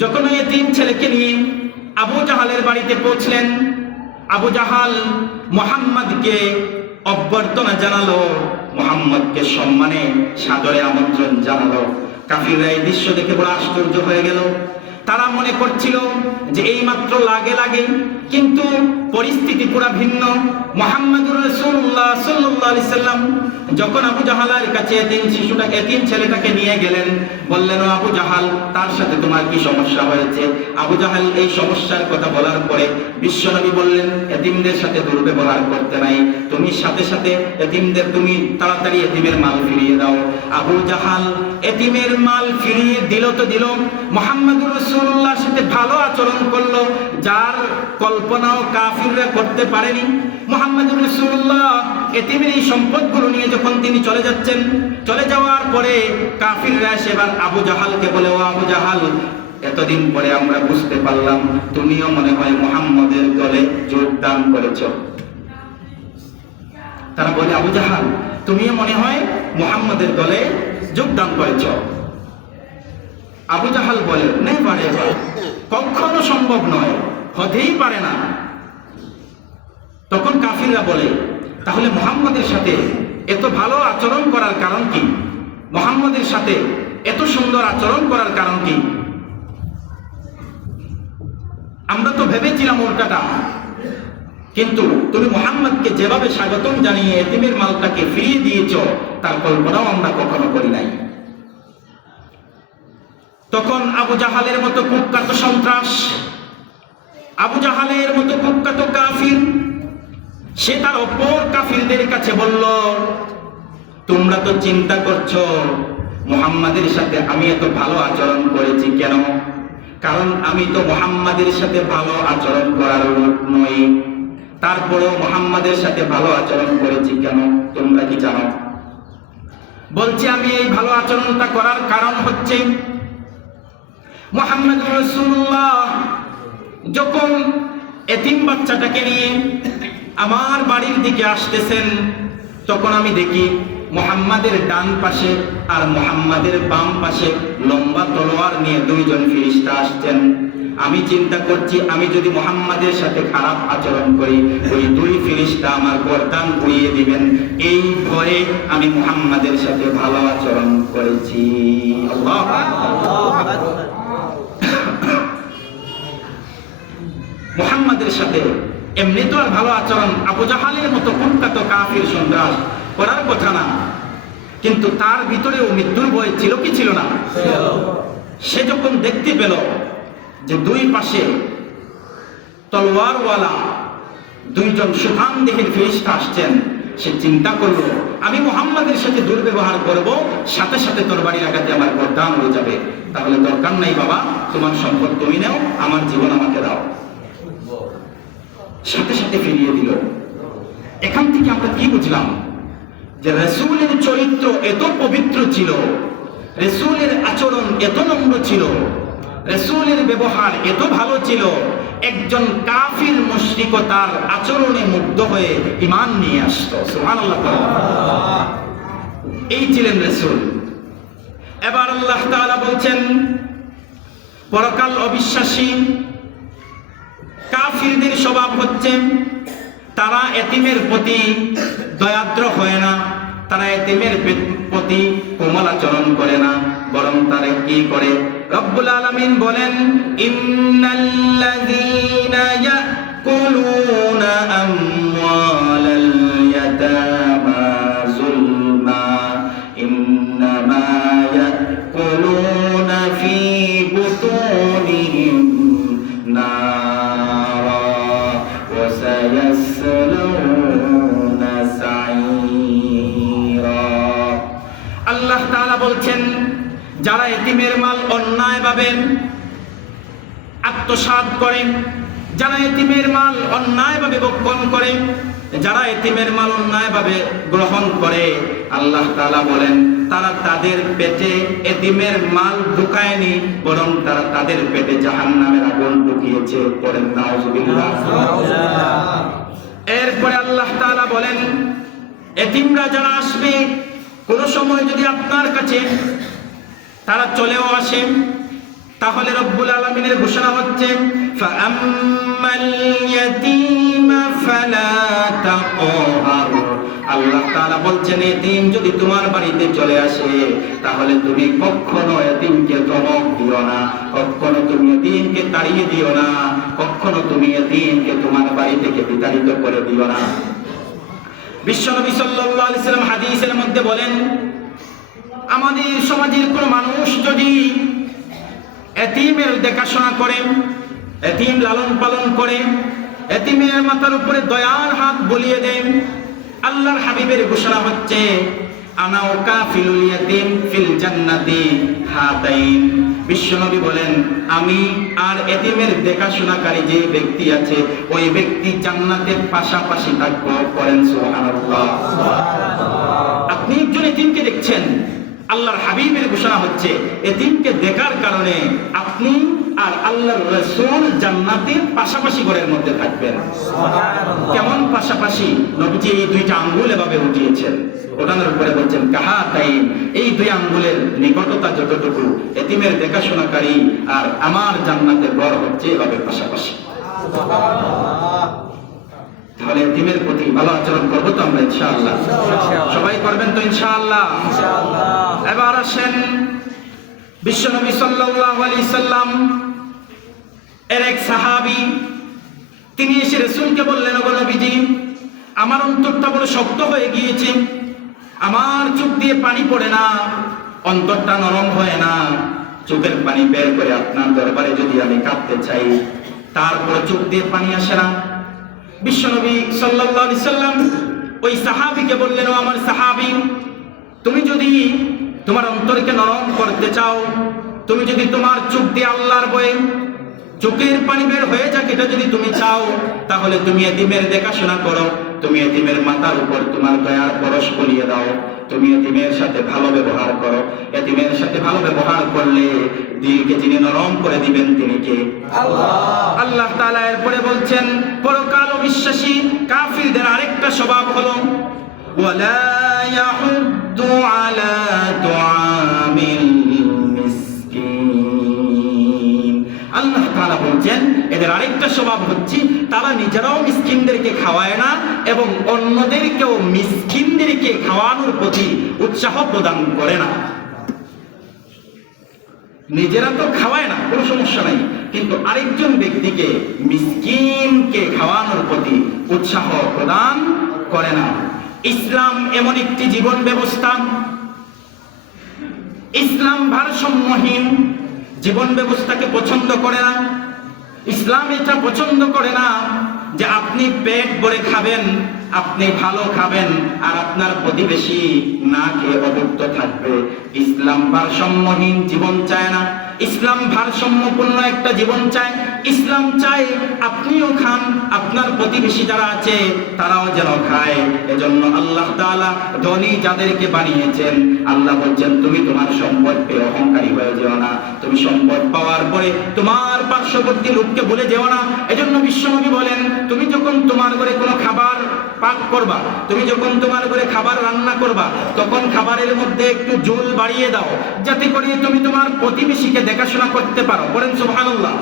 যখন ওই এতিম ছেলেকে নিয়ে আবু জাহালের বাড়িতে পৌঁছলেন, আবু জাহাল মুহাম্মদকে অভ্যর্থনা জানালো, মুহাম্মদকে সম্মানে সাদরে আমন্ত্রণ জানালো। কাফিররা এই দৃশ্য দেখে বড় আশ্চর্য হয়ে গেল। তারা মনে করছিল যে এই মাত্র লাগে লাগে, কিন্তু পরিস্থিতি পুরো ভিন্ন। মুহাম্মদুর রাসূলুল্লাহ সাল্লাল্লাহু আলাইহি সাল্লাম যখন আবু জাহালের কাছে এতিম ছেলেটাকে নিয়ে গেলেন, বললেন, ও আবু জাহাল, তার সাথে তোমার কি সমস্যা হয়েছে? আবু জাহাল এই সমস্যার কথা বলার পরে বিশ্বনবী বললেন, এতিমদের সাথে দুর্ব্যবহার করতে নাই, তুমি সাথে সাথে এতিমদের তুমি তাড়াতাড়ি এতিমের মাল ফিরিয়ে দাও। আবু জাহাল এতিমের মাল ফিরিয়ে দিল তো দিল, মুহাম্মদুর রাসূলুল্লাহর সাথে ভালো আচরণ করলো, যার কল্পনাও কাফিররা করতে পারেনি। মুহাম্মদুর রাসূলুল্লাহ এতিমের এই সম্পদগুলো নিয়ে যখন তিনি চলে যাচ্ছেন, চলে যাওয়ার পরে কাফিররা সেবার আবু জাহালকে বলে, ও আবু জাহাল, এতদিন পরে আমরা বুঝতে পারলাম তুমিও মনে হয় মুহাম্মদের দলে যোগদান করেছো। তারা বলে, আবু জাহাল, তুমিও মনে হয় মুহাম্মদের দলে যোগদান করেছো। আবু জাহাল বলে, নেভার এভার, কখনো সম্ভব নয়, হতেই পারে না। তখন কাফিররা বলে, তাহলে মুহাম্মদের সাথে এত ভালো আচরণ করার কারণ কি? মুহাম্মদের সাথে এত সুন্দর আচরণ করার কারণ কি? আমরা তো ভেবেছিলাম উল্টাটা, কিন্তু তুমি মুহাম্মদকে যেভাবে স্বাগতম জানিয়ে এতিমের মালটাকে ফিরিয়ে দিয়েছ, তার কল্পনাও আমরা কখনো করি নাই। তখন আবু জাহালের মতো কুখ্যাত সন্ত্রাস, আবু জাহালের মতো কুখ্যাত কাফির, সে তার অপর কাফিরদের কাছে বলল, তোমরা তো চিন্তা করছো মুহাম্মাদের সাথে আমি এত ভালো আচরণ করেছি কেন? কারণ আমি তো মুহাম্মাদের সাথে ভালো আচরণ করার লোক নই। তারপরেও মুহাম্মাদের সাথে ভালো আচরণ করেছি কেন তোমরা কি জানো? বলছি, আমি এই ভালো আচরণটা করার কারণ হচ্ছে মুহাম্মদুর রাসূলুল্লাহ যখন এতিম বাচ্চাটাকে নিয়ে আমার বাড়ির দিকে আসতেছেন, তখন আমি দেখি মুহাম্মাদের ডান পাশে আর মুহাম্মাদের বাম পাশে লম্বা তলোয়ার নিয়ে দুইজন ফেরেশতা আসছেন। আমি চিন্তা করছি, আমি যদি মুহাম্মাদের সাথে খারাপ আচরণ করি, ওই দুই ফেরেশতা আমার গর্দান উড়িয়ে দিবেন। এই ভয়ে আমি মুহাম্মাদের সাথে ভালো আচরণ করেছি। আল্লাহু আকবার। মুহাম্মাদের সাথে এমনি তো আর ভালো আচরণ আবু জাহালের মতো কুখ্যাত কাফির সন্ত্রাস করার কথা না, কিন্তু তার ভিতরেও মৃত্যুর ভয় ছিল কি ছিল না? সে যখন দেখতে পেল যে দুই পাশে তলোয়ারওয়ালা দুইজন সুঠাম দেহের ফেরেশতা আসছেন, সে চিন্তা করলো, আমি মুহাম্মাদের সাথে দুর্ব্যবহার করব, সাথে সাথে তোর বাড়ির আঘাতে আমার গর্দান হয়ে যাবে। তাহলে দরকার নাই বাবা, তোমার সম্পদ তুমি নাও, আমার জীবন আমাকে দাও। সাথে সাথে ফিরিয়ে দিল। এখান থেকে আমরা কি বুঝলাম? যে রাসূলের চরিত্র এত পবিত্র ছিল, রাসূলের আচরণ এত নম্র ছিল, রাসূলের ব্যবহার এত ভালো ছিল, একজন কাফির মুশরিক তার আচরণে মুগ্ধ হয়ে ঈমান নিয়ে আসতো। সুবহানাল্লাহ। এই ছিলেন রাসূল। এবার আল্লাহ তাআলা বলছেন, পরকাল অবিশ্বাসী কাফিরদের স্বভাব হচ্ছে তারা এতিমের প্রতি দয়াদ্র হয় না, তারা এতিমের প্রতি কোমল আচরণ করে না, বরং তারা কি করে? রব্বুল আলামিন বলেন, ইন্নাল্লাযীনা ইয়াকুলুনা আমওয়ালাল ইয়াতামা যুলমা ইন্নামা ইয়াকুলুনা ফী বুতুনিহিম নারা ওয়া সায়াসলাউনা সাঈরা। যারা এতিমের মাল অন্যায়ভাবে আত্মসাৎ করে, যারা এতিমের মাল অন্যায়ভাবে ভক্ষণ করে, যারা এতিমের মাল অন্যায়ভাবে গ্রহণ করে, আল্লাহ তাআলা বলেন তারা তাদের পেটে এতিমের মাল ঢুকায়নি, বরং তারা তাদের পেটে জাহান্নামের আগুন ঢুকিয়েছে। পড়েন নাউজুবিল্লাহ। এরপরে আল্লাহ তাআলা বলেন এতিমরা যারা আসবে, কোন সময় যদি আপনার কাছে তারা চলেও আসে, তাহলে রব্বুল আলামিনের ঘোষণা হচ্ছে ফাআম্মাল ইয়াতীমা ফালা তাকহার। আল্লাহ তাআলা বলছেন এতিম যদি তোমার বাড়িতে চলে আসে, তাহলে তুমি কখনো এতিমকে ধমক দিও না, কখনো তুমি এতিমকে তাড়িয়ে দিও না, কখনো তুমি এতিমকে তোমার বাড়ি থেকে বিতাড়িত করে দিও না। বিশ্বনবী সাল্লাল্লাহু আলাইহি সাল্লাম হাদিসের মধ্যে বলেন আমাদের সমাজের কোন মানুষ যদি এতিমের দেখাশোনা করে, এতিম লালন পালন করে, এতিমের মাথার উপরে দয়ার হাত বুলিয়ে দেন, আল্লাহর হাবিবের ঘোষণা হচ্ছে আনা ওয়াকাফিলুল ইয়াতীম ফিল জান্নাতি হাতাইন। বিশ্বনবী বলেন আমি আর এতিমের দেখাশোনাকারী যে ব্যক্তি আছে ওই ব্যক্তি জান্নাতের পাশাপাশি থাকবো। করেন সুবহানাল্লাহ। আপনি একজন এতিমকে দেখছেন, আল্লাহর হাবিবের ঘোষণা হচ্ছে এতিমকে দেখার কারণে আপনি আর আল্লাহর রাসূল জান্নাতের পাশাপাশি ঘরের মধ্যে থাকবেন। কেমন পাশাপাশি? নবীজি এই দুইটা আঙ্গুল এভাবে উঠিয়েছেন, ওঠানোর উপরে বলছেন কাহা তাই এই দুই আঙ্গুলের নিকটতা যতটুকু এতিমের দেখাশোনাকারী আর আমার জান্নাতের ঘর হচ্ছে এভাবে পাশাপাশি। তাহলে এতিমের প্রতি ভালো আচরণ করবো তো আমরা ইনশাআল্লাহ, সবাই করবেন তো ইনশাআল্লাহ। এবার আসেন বিশ্বনবী সাল্লাল্লাহু আলাইহি সাল্লাম এর এক সাহাবী, তিনি এসে রাসূলকে বললেন ওগো নবীজি আমার অন্তরটা বড় শক্ত হয়ে গিয়েছে, আমার চোখ দিয়ে পানি পড়ে না, অন্তরটা নরম হয় না, চোখের পানি বের করে আপনার দরবারে যদি আমি কাঁদতে চাই তারপর চোখ দিয়ে পানি আসে না। বিশ্বনবী সাল্লাল্লাহু আলাইহি সাল্লাম ওই সাহাবীকে বললেন ও আমার সাহাবী, তুমি যদি তোমার অন্তরকে নরম করতে চাও, তুমি যদি তোমার চোখ দিয়ে আল্লাহর ভয়ে চোখের পানি বের হয়ে যাক এটা যদি তুমি চাও, তাহলে তুমি এতিমের দেখাশোনা করো, তুমি এতিমের মাথার উপর তোমার দয়ার পরশ বুলিয়ে দাও, তুমি এতিমের সাথে ভালো ব্যবহার করো। এতিমের সাথে ভালো ব্যবহার করলে দিলকে যিনি নরম করে দিবেন তিনি কে? আল্লাহ। আল্লাহ তাআলা এরপরে বলছেন পরকাল অবিশ্বাসী কাফিরদের আরেকটা স্বভাব হলো ওয়ালা ইয়াহুদ্দু আলা তুআমিল মিসকিন। আল্লাহ তাআলা বলছেন এদের আরেকটা স্বভাব হচ্ছে তারা নিজেরাও মিসকিনদেরকে খাওয়ায় না এবং অন্যদেরকেও মিসকিনদেরকে খাওয়ানোর প্রতি উৎসাহ প্রদান করে না। নিজেরা তো খাওয়ায় না, কোনো সমস্যা নাই, কিন্তু আরেকজন ব্যক্তিকে মিসকিনকে খাওয়ানোর প্রতি উৎসাহ প্রদান করে না। ইসলাম এমন একটি জীবন ব্যবস্থা, ইসলাম ভারসাম্যহীন জীবন ব্যবস্থাকে পছন্দ করে না। ইসলাম এটা পছন্দ করে না যে আপনি পেট ভরে খাবেন, আপনি ভালো খাবেন আর আপনার প্রতিবেশী না খেয়ে অভুক্ত থাকবে। ইসলাম ভারসাম্যহীন জীবন চায় না, ইসলাম ভারসাম্যপূর্ণ একটা জীবন চায়। ইসলাম চায় আপনিও খান, আপনার প্রতিবেশী যারা আছে তারাও যেন খায়। এজন্য আল্লাহ তাআলা ধনী যাদেরকে বানিয়েছেন, আল্লাহ বলছেন তুমি তোমার সম্পদ পেয়ে অহংকারী হয়ে যেও না, তুমি সম্পদ পাওয়ার পরে তোমার পার্শ্ববর্তী লোককে ভুলে যেও না। এজন্য বিশ্বনবী বলেন তুমি যখন তোমার ঘরে কোনো খাবার পাক করবা, তুমি যখন তোমার ঘরে খাবার রান্না করবা, তখন খাবারের মধ্যে একটু ঝোল বাড়িয়ে দাও, যাতে করে তুমি তোমার প্রতিবেশীকে দেখাশোনা করতে পারো। বলেন সুবহানাল্লাহ।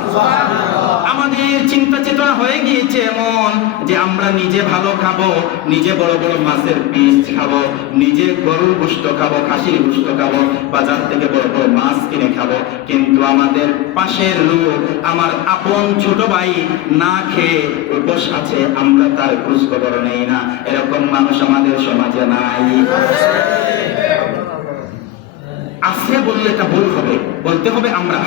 আমাদের চিন্তা চেতনা হয়ে গিয়েছে এমন যে আমরা নিজে ভালো খাবো, নিজে বড় বড় মাছের পিস খাবো, নিজে গরুর গোশত খাবো, খাসির গোশত খাবো, বাজার থেকে বড় বড় মাছ কিনে খাবো, কিন্তু আমাদের পাশের লোক, আমার আপন ছোট ভাই না খেয়ে উপোস আছে, আমরা তার খোঁজ খবর নেই না। এরকম মানুষ আমাদের সমাজে নাই। আছে বললে এটা ভুল হবে, বলতে হবে আমরা,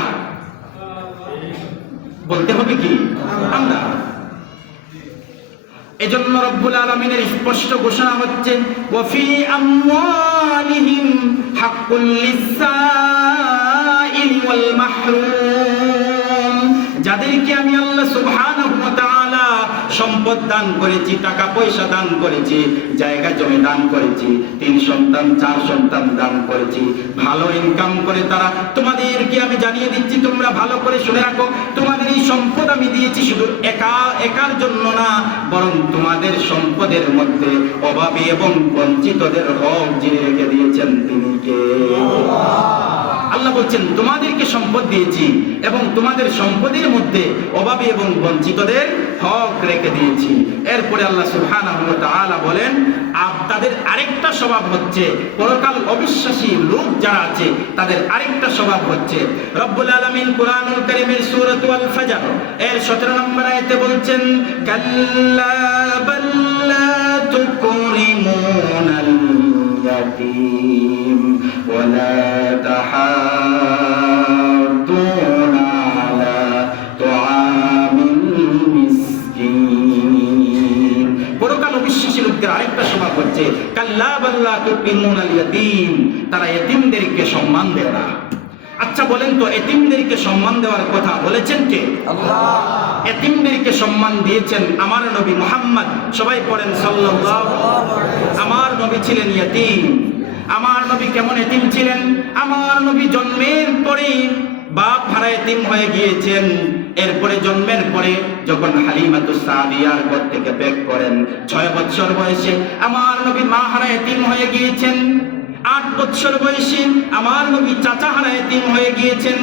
বলতে হবে কি আমরা। এজন্য রব্বুল আলামিনের স্পষ্ট ঘোষণা হচ্ছে ওয়া ফি আমওয়ালিহিম হাক্কুল লিসাইল মাহরুম, যাদেরকে আমি আল্লাহ সুবহানাহু ওয়া তাআলা সম্পদ দান করেছি, টাকা পয়সা দান করেছি, জায়গা জমি দান করেছি, 3 সন্তান 4 সন্তান দান করেছি, ভালো ইনকাম করে তারা, তোমাদেরকে আমি জানিয়ে দিচ্ছি, তোমরা ভালো করে শুনে রাখো, তোমাদের এই সম্পদ আমি দিয়েছি শুধু একার জন্য না, বরং তোমাদের সম্পদের মধ্যে অভাবী এবং বঞ্চিতদের হক যিনি রেখে দিয়েছেন তিনি কে? আল্লাহ বলছেন তোমাদেরকে সম্পদ দিয়েছি এবং তোমাদের সম্পদের মধ্যে অভাবী এবং বঞ্চিতদের হক রেখে দিয়েছি। এরপরে আল্লাহ সুবহানাহু ওয়া তাআলা বলেন তাদের আরেকটা স্বভাব হচ্ছে, পরকাল অবিশ্বাসী লোক যারা আছে তাদের আরেকটা স্বভাব হচ্ছে, রব্বুল আলামিন কুরআনুল কারীমের সূরাতুল ফাজর এর 17 নম্বর আয়াতে বলছেন কাল্লা বাল্লা তুকরিমুনাল ইয়াতীম ওয়ালা তাহাদ্দুনা আলা তুআমিল মিসকিন। পরকাল অবিশ্বাসী লোকদের আরেকটা স্বভাব হচ্ছে কাল্লা বাল্লা তুকরিমুনাল ইয়াতীম, তারা এতিমদেরকে সম্মান দেয় না। আচ্ছা বলেন তো, এতিমদেরকে সম্মান দেওয়ার কথা বলেছেন কে? আল্লাহ। এতিমদেরকে সম্মান দিয়েছেন আমার নবী মুহাম্মদ। সবাই পড়েন সাল্লাল্লাহু। আমার নবী ছিলেন ইতিম। আমার নবী কেমন এতিম ছিলেন? আমার নবী জন্মের পরে বাপ হারা এতিম হয়ে গিয়েছেন। এরপরে জন্মের পরে যখন হালিমাতুস সাদিয়ার ঘর থেকে বের করেন 6 বছর বয়সে আমার নবী মা হারা এতিম হয়ে গিয়েছেন। 8 বছর বয়সে আমার নবী চাচা হারা এতিম হয়ে গিয়েছেন।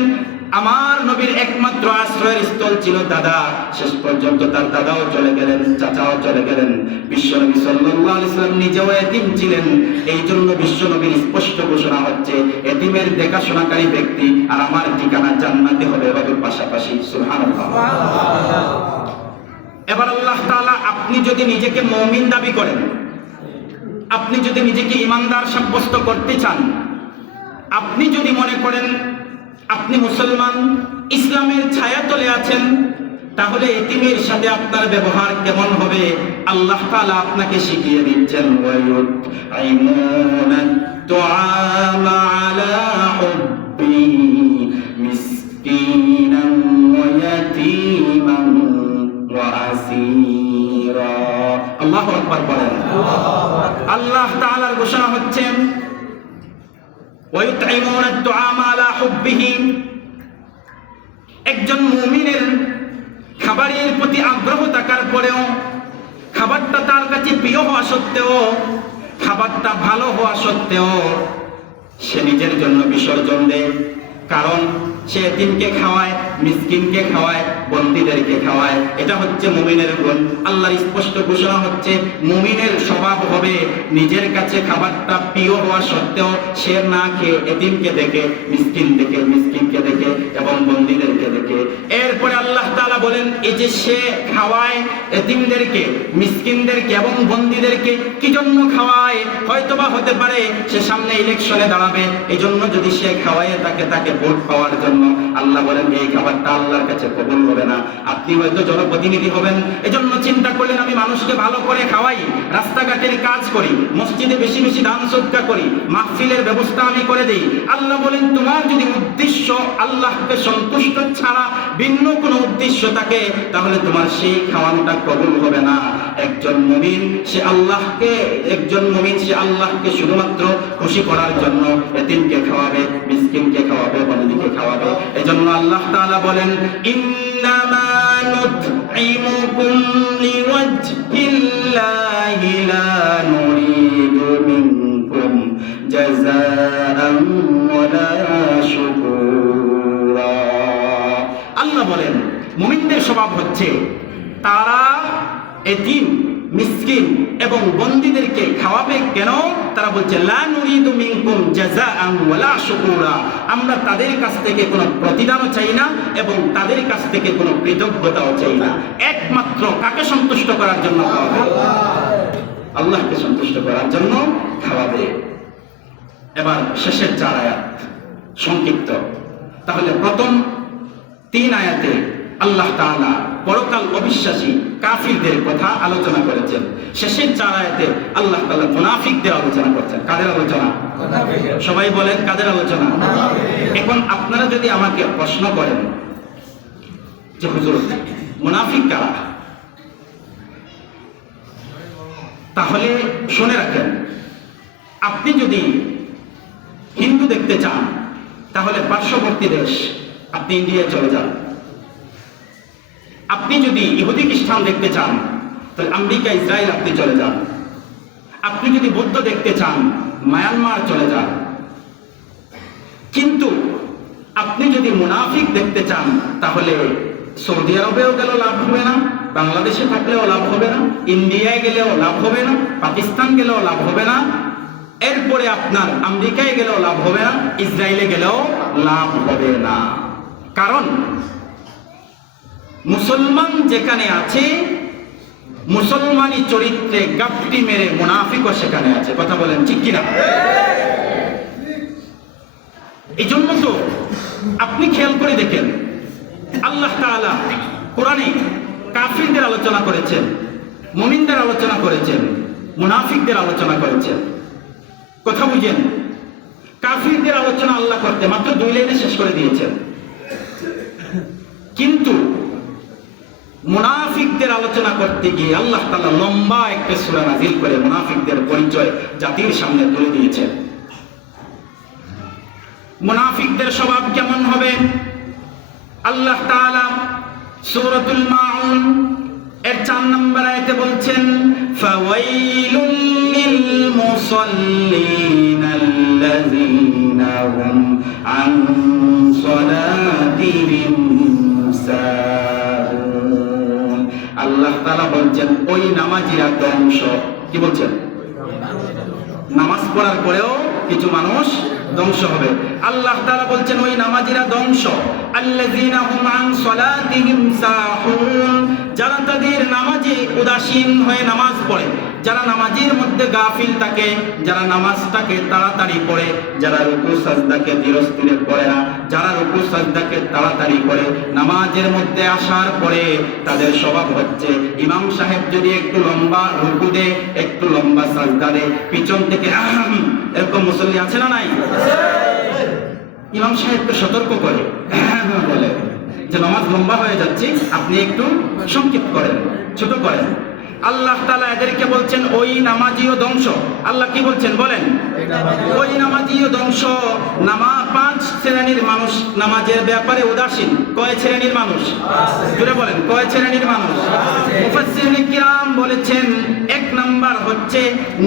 আমার নবীর একমাত্র আশ্রয়ের স্থল ছিল দাদা। শেষ পর্যন্ত তার দাদাও চলে গেলেন, চাচাও চলে গেলেন। বিশ্বনবী সাল্লাল্লাহু আলাইহি ওয়াসাল্লাম নিজেও এতিম ছিলেন। এই জন্য বিশ্বনবীর স্পষ্ট ঘোষণা হচ্ছে এতিমের দেখাশোনাকারী ব্যক্তি আর আমার ঠিকানা জান্নাতে হবে, রবের পাশাপাশি। সুবহানাল্লাহ। এবার আল্লাহ তাআলা, আপনি যদি নিজেকে মুমিন দাবি করেন, আপনি যদি নিজেকে ঈমানদার সাব্যস্ত করতে চান, আপনি যদি মনে করেন আপনি মুসলমান, ইসলামের ছায়াতলে আছেন, তাহলে এতিমের সাথে আপনার ব্যবহার কেমন হবে আল্লাহ তাআলা আপনাকে শিখিয়ে দিচ্ছেন। ওয়ায়ুতঈমুনাত তুআমা আলা হুব্বিহি মিসকিনান ওয়া ইয়াতীমান ওয়া আসীরা। আল্লাহু আকবার বলেন। আল্লাহ তাআলার ঘোষণা হচ্ছে ওয়ায়ুতঈমুনাত তুআমা আলা হুব্বিহি, একজন মুমিনের খাবারের প্রতি আগ্রহ থাকার পরেও, খাবারটা তার কাছে প্রিয় হওয়া সত্ত্বেও, খাবারটা ভালো হওয়া সত্ত্বেও সে নিজের জন্য বিসর্জন দেয়। কারণ সে এতিমকে খাওয়ায়, মিসকিনকে খাওয়ায়, বন্দীদেরকে খাওয়ায়। এটা হচ্ছে মুমিনের গুণ। আল্লাহর স্পষ্ট ঘোষণা হচ্ছে মুমিনের স্বভাব হবে নিজের কাছে খাবারটা প্রিয় হওয়া সত্ত্বেও সে না খেয়ে এতিমকে দেখে, মিসকিনকে দেখে এবং বন্দীদেরকে দেখে। এরপরে আল্লাহ তাআলা বলেন এই যে সে খাওয়ায় এতিমদেরকে, মিসকিনদেরকে এবং বন্দীদেরকে, কি জন্য খাওয়ায়? হয়তোবা হতে পারে সে সামনে ইলেকশনে দাঁড়াবে, এই জন্য যদি সে খাওয়ায় তাকে ভোট পাওয়ার জন্য। আল্লাহ বলেন এই খাবারটা আল্লাহর কাছে কবুল হবে না। আপনি হয়তো জনপ্রতিনিধি হবেন, এজন্য চিন্তা করলেন আমি মানুষকে ভালো করে খাওয়াই, রাস্তাঘাটের কাজ করি, মসজিদে বেশি বেশি দান সদকা করি, মাহফিলের ব্যবস্থা আমি করে দেই। আল্লাহ বলেন তোমার যদি উদ্দেশ্য আল্লাহকে সন্তুষ্ট ছাড়া ভিন্ন কোনো উদ্দেশ্য থাকে, তাহলে তোমার সেই খাওয়ানোটা কবুল হবে না। একজন মুমিন সে আল্লাহকে শুধুমাত্র খুশি করার জন্য এতিমকে খাওয়াবে, মিসকিনকে খাওয়াবে, বন্দীকে খাওয়াবে। এজন্য আল্লাহ তাআলা বলেন ইন্নামা নুতঈমুকুম লিওয়াজহিল্লাহি লা নুরিদু মিনকুম জাযাআন ওয়ালা শুকুরা। আল্লাহ বলেন মুমিনদের স্বভাব হচ্ছে তারা এতিম, মিসকিন এবং বন্দীদেরকে খাওয়াবে। কেন? তারা বলছে লা নুরিদু মিনকুম জাযাআন ওয়ালা শুকুরা, আমরা তাদের কাছ থেকে কোনো প্রতিদানও চাই না এবং তাদের কাছ থেকে কোনো কৃতজ্ঞতাও চাই না। একমাত্র কাকে সন্তুষ্ট করার জন্য খাওয়াবে? আল্লাহকে সন্তুষ্ট করার জন্য খাওয়াবে। এবার শেষের 4 আয়াত সংক্ষিপ্ত। তাহলে প্রথম 3 আয়াতে আল্লাহ তাআলা পরকাল অবিশ্বাসী কাফিরদের কথা আলোচনা করেছেন। শেষের 4 আয়াতে আল্লাহ তাআলা মুনাফিকদের আলোচনা করছেন। কাদের আলোচনা? সবাই বলেন কাদের আলোচনা? এখন আপনারা যদি আমাকে প্রশ্ন করেন যে হুজুর মুনাফিক কারা, তাহলে শুনে রাখেন, আপনি যদি হিন্দু দেখতে চান তাহলে পার্শ্ববর্তী দেশ আপনি ইন্ডিয়ায় চলে যান। আপনি যদি ইহুদি খ্রিস্টান দেখতে চান তাহলে আমেরিকা ইসরায়েল আপনি চলে যান। আপনি যদি বৌদ্ধ দেখতে চান মায়ানমার চলে যান। কিন্তু আপনি যদি মুনাফিক দেখতে চান তাহলে সৌদি আরবেও গেলেও লাভ হবে না, বাংলাদেশে থাকলেও লাভ হবে না, ইন্ডিয়ায় গেলেও লাভ হবে না, পাকিস্তান গেলেও লাভ হবে না, এরপরে আপনার আমেরিকায় গেলেও লাভ হবে না, ইসরায়েলে গেলেও লাভ হবে না। কারণ মুসলমান যেখানে আছে, মুসলমানি চরিত্রে গাপটি মেরে মুনাফিকও সেখানে আছে। কথা বলেন ঠিক কিনা? এই জন্য তো আপনি খেয়াল করে দেখেন, আল্লাহ তাআলা কোরআনে কাফিরদের আলোচনা করেছেন, মুমিনদের আলোচনা করেছেন, মুনাফিকদের আলোচনা করেছেন। কথা বুঝেন? কাফিরদের আলোচনা আল্লাহ করতে মাত্র 2 লাইনে শেষ করে দিয়েছেন, কিন্তু মুনাফিকদের আলোচনা করতে গিয়ে আল্লাহ তাআলা লম্বা একটা সূরা নাযিল করে মুনাফিকদের পরিচয় জাতির সামনে তুলে দিয়েছেন। মুনাফিকদের স্বভাব কেমন হবে? আল্লাহ তাআলা সূরাতুল মাউন এর 4 নম্বর আয়াতে বলছেন, ফাওয়াইলুল লিল মুসাল্লিন আল্লাযীনা হুম আন সালাতিহিম সাহুন। আল্লাহ তাআলা বলছেন ওই নামাজিরা ধ্বংস। কি বলছেন? নামাজ পড়ার পরেও কিছু মানুষ ধ্বংস হবে। আল্লাহ তাআলা বলছেন ওই নামাজিরা ধ্বংস। আল্লাযীনা হুম আন সালাতিহিম সাহুন, যারা তাদের নামাজে উদাসীন হয়ে নামাজ পড়ে, যারা নামাজের মধ্যে গাফিল থাকে, যারা নামাজটাকে তাড়াতাড়ি পড়ে, যারা রুকু সাজদাকে ধীরস্থিরে পড়ে না, যারা রুকু সাজদাকে তাড়াতাড়ি করে, নামাজের মধ্যে আসার পরে তাদের স্বভাব হচ্ছে ইমাম সাহেব যদি একটু লম্বা রুকু দেয়, একটু লম্বা সাজদা দেয়, পিছন থেকে এরকম মুসল্লি আছে না নাই? ইমাম সাহেবকে সতর্ক করে বলে যে নামাজ লম্বা হয়ে যাচ্ছে, আপনি একটু সংক্ষিপ্ত করেন, ছোট করেন। আল্লাহ তাআলা এদেরকে বলছেন ওই নামাজিও ধ্বংস। আল্লাহ কি বলছেন বলেন? ওই নামাজিও ধ্বংস। 5 শ্রেণীর মানুষ নামাজের ব্যাপারে উদাসীন। কয় শ্রেণীর মানুষ? জোরে বলেন, কয় শ্রেণীর মানুষ? মুফাসসিরিনে কিরাম বলেছেন 1 নাম্বার হচ্ছে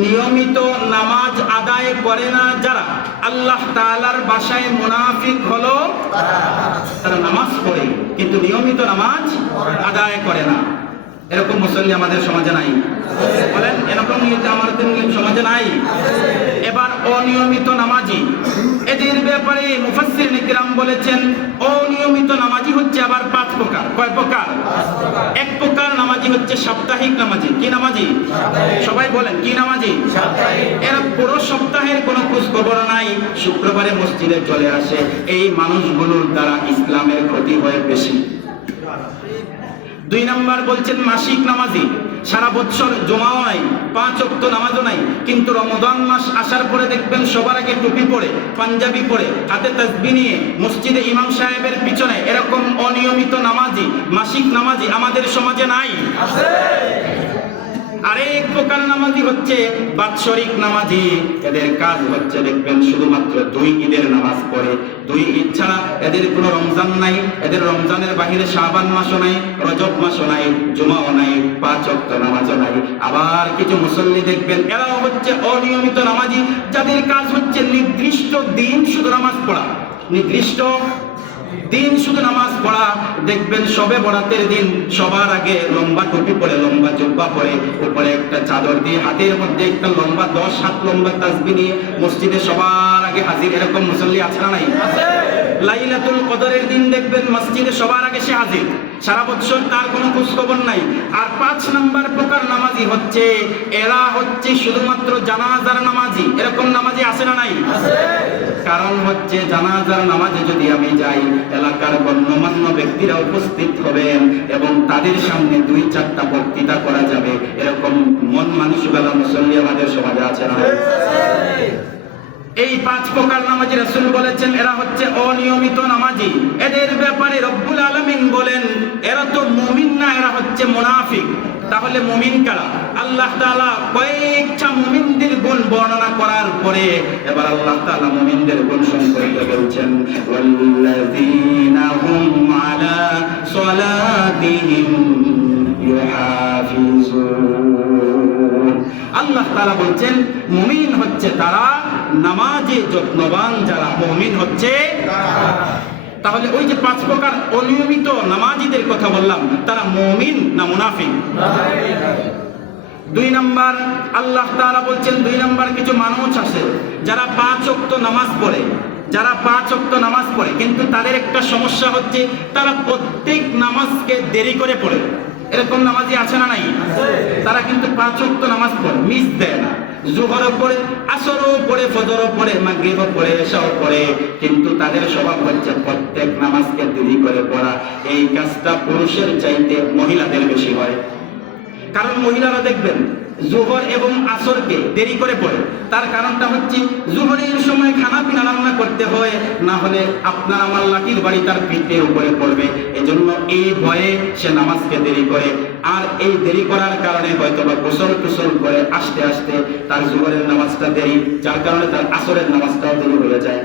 নিয়মিত নামাজ আদায় করে না যারা। আল্লাহ তাআলার ভাষায় মুনাফিক হলো তারা নামাজ পড়ে কিন্তু নিয়মিত নামাজ আদায় করে না। এরকম মুসল্লি আমাদের সমাজে নাই? বলেন, এরকম আমাদের সমাজে নাই? এবার অনিয়মিত নামাজি, এদের ব্যাপারে মুফাসসিরিনে কিরাম বলেছেন অনিয়মিত নামাজি হচ্ছে আবার 5 প্রকার। কয় প্রকার? 1 প্রকার নামাজি হচ্ছে সাপ্তাহিক নামাজি। কি নামাজি? সবাই বলেন কি নামাজি? এরা পুরো সপ্তাহের কোনো খোঁজ খবর নাই, শুক্রবারে মসজিদে চলে আসে। এই মানুষগুলোর দ্বারা ইসলামের ক্ষতি হয় বেশি। 2 নাম্বার বলছেন মাসিক নামাজি, সারা বছর জমাও নাই, 5 ওয়াক্ত নামাজও নাই, কিন্তু রমজান মাস আসার পরে দেখবেন সবার আগে টুপি পরে, পাঞ্জাবি পরে, হাতে তাসবিহ নিয়ে মসজিদে ইমাম সাহেবের পিছনে। এরকম অনিয়মিত নামাজি, মাসিক নামাজি আমাদের সমাজে নাই? আরেক প্রকার নামাজি হচ্ছে বাৎসরিক নামাজি। এদের কাজ হচ্ছে দেখবেন শুধুমাত্র 2 ঈদের নামাজ পড়ে। 2 ঈদ ছাড়া এদের কোনো রমজান নাই, এদের রমজানের বাহিরে শাবান মাসও নাই, রজব মাসও নাই, জুমাও নাই, 5 ওয়াক্ত নামাজও নাই। আবার কিছু মুসল্লি দেখবেন এরাও হচ্ছে অনিয়মিত নামাজি, যাদের কাজ হচ্ছে নির্দিষ্ট দিন শুধু নামাজ পড়া, নির্দিষ্ট দিন শুধু নামাজ পড়া। দেখবেন শবে বরাতের দিন সবার আগে লম্বা টুপি পরে, লম্বা জুব্বা পরে, উপরে একটা চাদর দিয়ে, হাতের মধ্যে একটা লম্বা 10 হাত লম্বা তাসবিহ নিয়ে মসজিদে সবার আগে হাজির। এরকম মুসল্লি আছে না নাই? লাইলাতুল কদরের দিন দেখবেন মসজিদে সবার আগে সে হাজির, সারা বছর তার কোনো খোঁজ খবর নাই। আর 5 নাম্বার প্রকার নামাজি হচ্ছে এরা হচ্ছে শুধুমাত্র জানাজার নামাজি। এরকম নামাজি আছে না নাই? কারণ হচ্ছে জানাজার নামাজে যদি আমি যাই, এলাকার গণ্যমান্য ব্যক্তিরা উপস্থিত হবেন এবং তাদের সামনে 2-4টা বক্তৃতা করা যাবে, এরকম মন মানসিকতা মুসল্লি আমাদের সমাজে আছে না? এই 5 প্রকার নামাজি রাসূল বলেছেন এরা হচ্ছে অনিয়মিত নামাজি। এদের ব্যাপারে রব্বুল আলামিন বলেন এরা তো মুমিন না, এরা হচ্ছে মুনাফিক। তাহলে মুমিন কারা? আল্লাহ তাআলা কয়েকটা মুমিনদের গুণ বর্ণনা করার পরে এবার আল্লাহ তাআলা মুমিনদের গুণ সম্পর্কে বলছেন, ওয়াল্লাযীনা হুম আলা সালাতিহিম ইউহাফিজুন। আল্লাহ তাআলা বলছেন মুমিন হচ্ছে তারা, নামাজে যত্নবান যারা, মুমিন হচ্ছে তাহলে ওই যে 5 প্রকার অনিয়মিত নামাজীদের কথা বললাম, তারা মুমিন না মুনাফিক? 2 নাম্বার আল্লাহ তাআলা বলছেন 2 নাম্বার কিছু মানুষ আছে যারা 5 ওয়াক্ত নামাজ পড়ে, যারা 5 ওয়াক্ত নামাজ পড়ে, কিন্তু তাদের একটা সমস্যা হচ্ছে তারা প্রত্যেক নামাজকে দেরি করে পড়ে। এরকম নামাজি আছে না নাই? তারা কিন্তু 5 ওয়াক্ত নামাজ পড়ে, মিস দেয় না। জোহরও পড়ে, আসরও পড়ে, ফজরও পড়ে, মাগরিবও পড়ে, এশাও পড়ে, কিন্তু তাদের স্বভাব হচ্ছে প্রত্যেক নামাজকে দেরি করে পড়া। এই কাজটা পুরুষের চাইতে মহিলাদের বেশি হয়। কারণ মহিলারা দেখবেন জোহর এবং আসরকে দেরি করে পড়ে। তার কারণটা হচ্ছে জোহরের সময় খানা পিনা রান্না করতে হয়, না হলে আপনার আমার লাঠির বাড়ি তার পিঠের উপরে পড়বে। এজন্য এই ভয়ে সে নামাজকে দেরি করে। আর এই দেরি করার কারণে হয়তো বা গোসল টোসল করে আসতে আসতে তার জোহরের নামাজটা দেরি, যার কারণে তার আসরের নামাজটাও দেরি হয়ে যায়।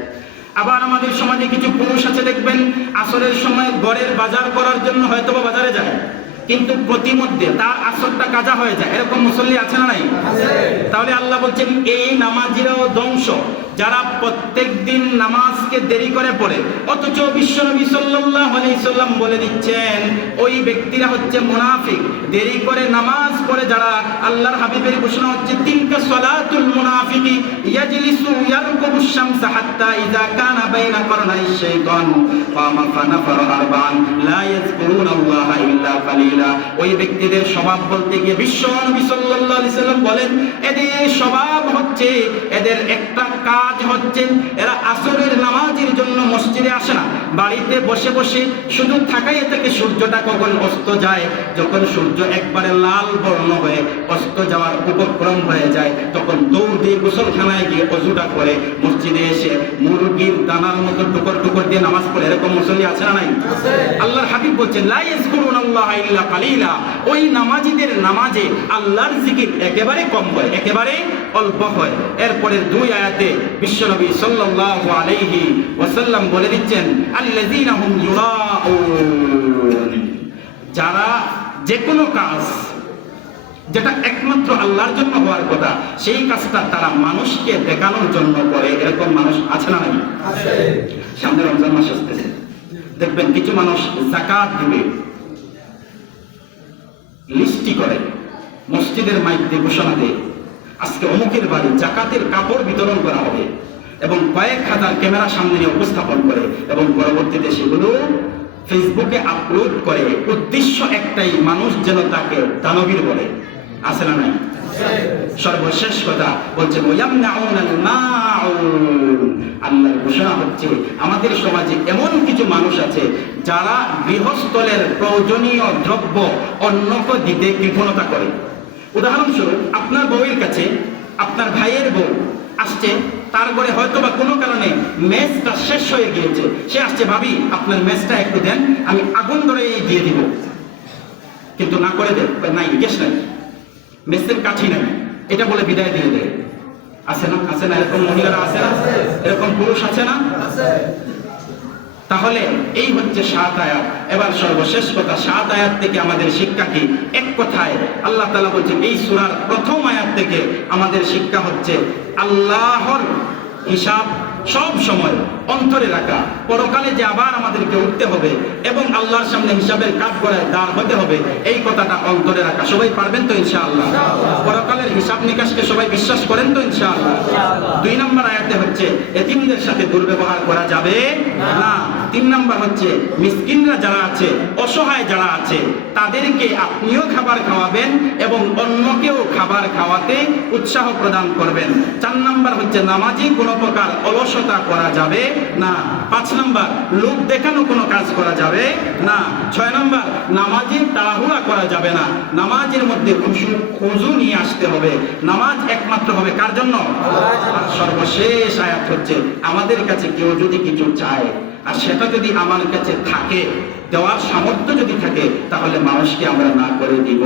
আবার আমাদের সমাজে কিছু পুরুষ আছে দেখবেন আসরের সময় ঘরের বাজার করার জন্য হয়তো বা বাজারে যায়, কিন্তু প্রতিমধ্যে তার আসরটা কাজা হয়ে যায়। এরকম মুসল্লি আছে না নাই? তাহলে আল্লাহ বলছেন এই নামাজিরাও ধ্বংস, যারা প্রত্যেক দিন নামাজকে দেরি করে পড়ে। অথচ বিশ্বনবী সাল্লাল্লাহু আলাইহি সাল্লাম বলে দিচ্ছেন ওই ব্যক্তিরা হচ্ছে মুনাফিক। দেরি করে নামাজ পড়ে যারা, আল্লাহর হাবিবের ঘোষণা হচ্ছে তিলকা সালাতুল মুনাফিকি ইয়াজলিসু ইয়ারকুবু শামসা হাত্তা ইযা কানা বাইনা কারনাই শাইতান ফামা ফানাফার আরবান লা ইয়াযকুরুনাল্লাহা ইল্লা কালিলা। ওই ব্যক্তিদের স্বভাব বলতে গিয়ে বিশ্বনবী সাল্লাল্লাহু আলাইহি সাল্লাম বলেন এদের স্বভাব হচ্ছে, এদের একটা কাজ হচ্ছে এরা আসরের নামাজের জন্য মসজিদে আসে না, বাড়িতে বসে বসে শুধু থাকাই থেকে সূর্যটা কখন অস্ত যায়, যখন সূর্য একবারে লাল বর্ণ হয়ে অস্ত যাওয়ার উপক্রম হয়ে যায় তখন দৌড় দিয়ে গোসলখানায় গিয়ে অজুটা করে মসজিদে এসে মুরগির দানার মতো টুকর টুকর দিয়ে নামাজ পড়ে। এরকম মুসল্লি আছে না নাই? আল্লাহর হাবিব বলছেন লা ইয়াযকুরুনাল্লাহা ইল্লা কালিলা। ওই নামাজীদের নামাজে আল্লাহর জিকির একেবারে কম হয়, একেবারে অল্প হয়। এরপরে 2 আয়াতে বিশ্বনবী সাল্লাল্লাহু আলাইহি ওয়াসাল্লাম বলে দিচ্ছেন আল্লাযীনা হুম ইউরাউন। যারা যে কোনো কাজ যেটা একমাত্র আল্লাহর জন্য হওয়ার কথা সেই কাজটা তারা মানুষকে দেখানোর জন্য করে। এরকম মানুষ আছে না নাই? সামনে রমজান মাস আসতেছে, দেখবেন কিছু মানুষ যাকাত দিবে, লিস্টি করে, মসজিদের মাইক দিয়ে ঘোষণা দেয় আজকে অমুকের বাড়ি যাকাতের কাপড় বিতরণ করা হবে, এবং কয়েক হাজার ক্যামেরা সামনে নিয়ে উপস্থাপন করে এবং পরবর্তীতে সেগুলো ফেসবুকে আপলোড করে। উদ্দেশ্য একটাই, মানুষ যেন তাকে দানবীর বলে। আছে না নাই? সর্বশেষ কথা বলছে ওয়ায়ামনাউনাল মাউন। আল্লাহর ঘোষণা হচ্ছে আমাদের সমাজে এমন কিছু মানুষ আছে যারা গৃহস্থলের প্রয়োজনীয় দ্রব্য অন্যকে দিতে কৃপণতা করে। উদাহরণস্বরূপ আপনার বউয়ের কাছে আপনার ভাইয়ের বউ আসছে, তার ঘরে হয়তো বা কোনো কারণে মেসটা শেষ হয়ে গিয়েছে, সে আসছে ভাবি আপনার মেসটা একটু দেন, আমি আগুন ধরে দিয়ে দিব, কিন্তু না করে দেয় নাই, গ্যাস নাই, মেসের কাঠি নাই, এটা বলে বিদায় দিয়ে দেয়। আছে না? আছে না? এরকম মহিলারা আছে না? এরকম পুরুষ আছে না? তাহলে এই হচ্ছে 7 আয়াত। এবার সর্বশেষ কথা, 7 আয়াত থেকে আমাদের শিক্ষা কি? এক কথায় আল্লাহ তাআলা বলছেন এই সূরার প্রথম আয়াত থেকে আমাদের শিক্ষা হচ্ছে আল্লাহর হিসাব সব সময় অন্তরে রাখা, পরকালে যে আবার আমাদেরকে উঠতে হবে এবং আল্লাহর সামনে হিসাবের কাজ করে দাঁড় হতে হবে, এই কথাটা অন্তরে রাখা। সবাই পারবেন তো ইনশাআল্লাহ? পরকালের হিসাব নিকাশকে সবাই বিশ্বাস করেন তো ইনশাআল্লাহ? 2 নম্বর আয়াতে হচ্ছে এতিমদের সাথে দুর্ব্যবহার করা যাবে না। 3 নাম্বার হচ্ছে মিসকিনরা যারা আছে, অসহায় যারা আছে, তাদেরকে আপনিও খাবার খাওয়াবেন এবং অন্যকেও খাবার খাওয়াতে উৎসাহ প্রদান করবেন। 4 নাম্বার হচ্ছে নামাজি কোনো প্রকার অলসতা করা যাবে না। 5 নাম্বার লোক দেখানো কোনো কাজ করা যাবে না। 6 নাম্বার নামাজি তাড়াহুড়া করা যাবে না। নামাজের মধ্যে খুজু নিয়ে আসতে হবে। নামাজ একমাত্র হবে কার জন্য? আর সর্বশেষ আয়াত হচ্ছে আমাদের কাছে কেউ যদি কিছু চায় আর সেটা যদি আমার কাছে থাকে, দেওয়ার সামর্থ্য যদি থাকে, তাহলে মানুষকে আমরা না করে দিব।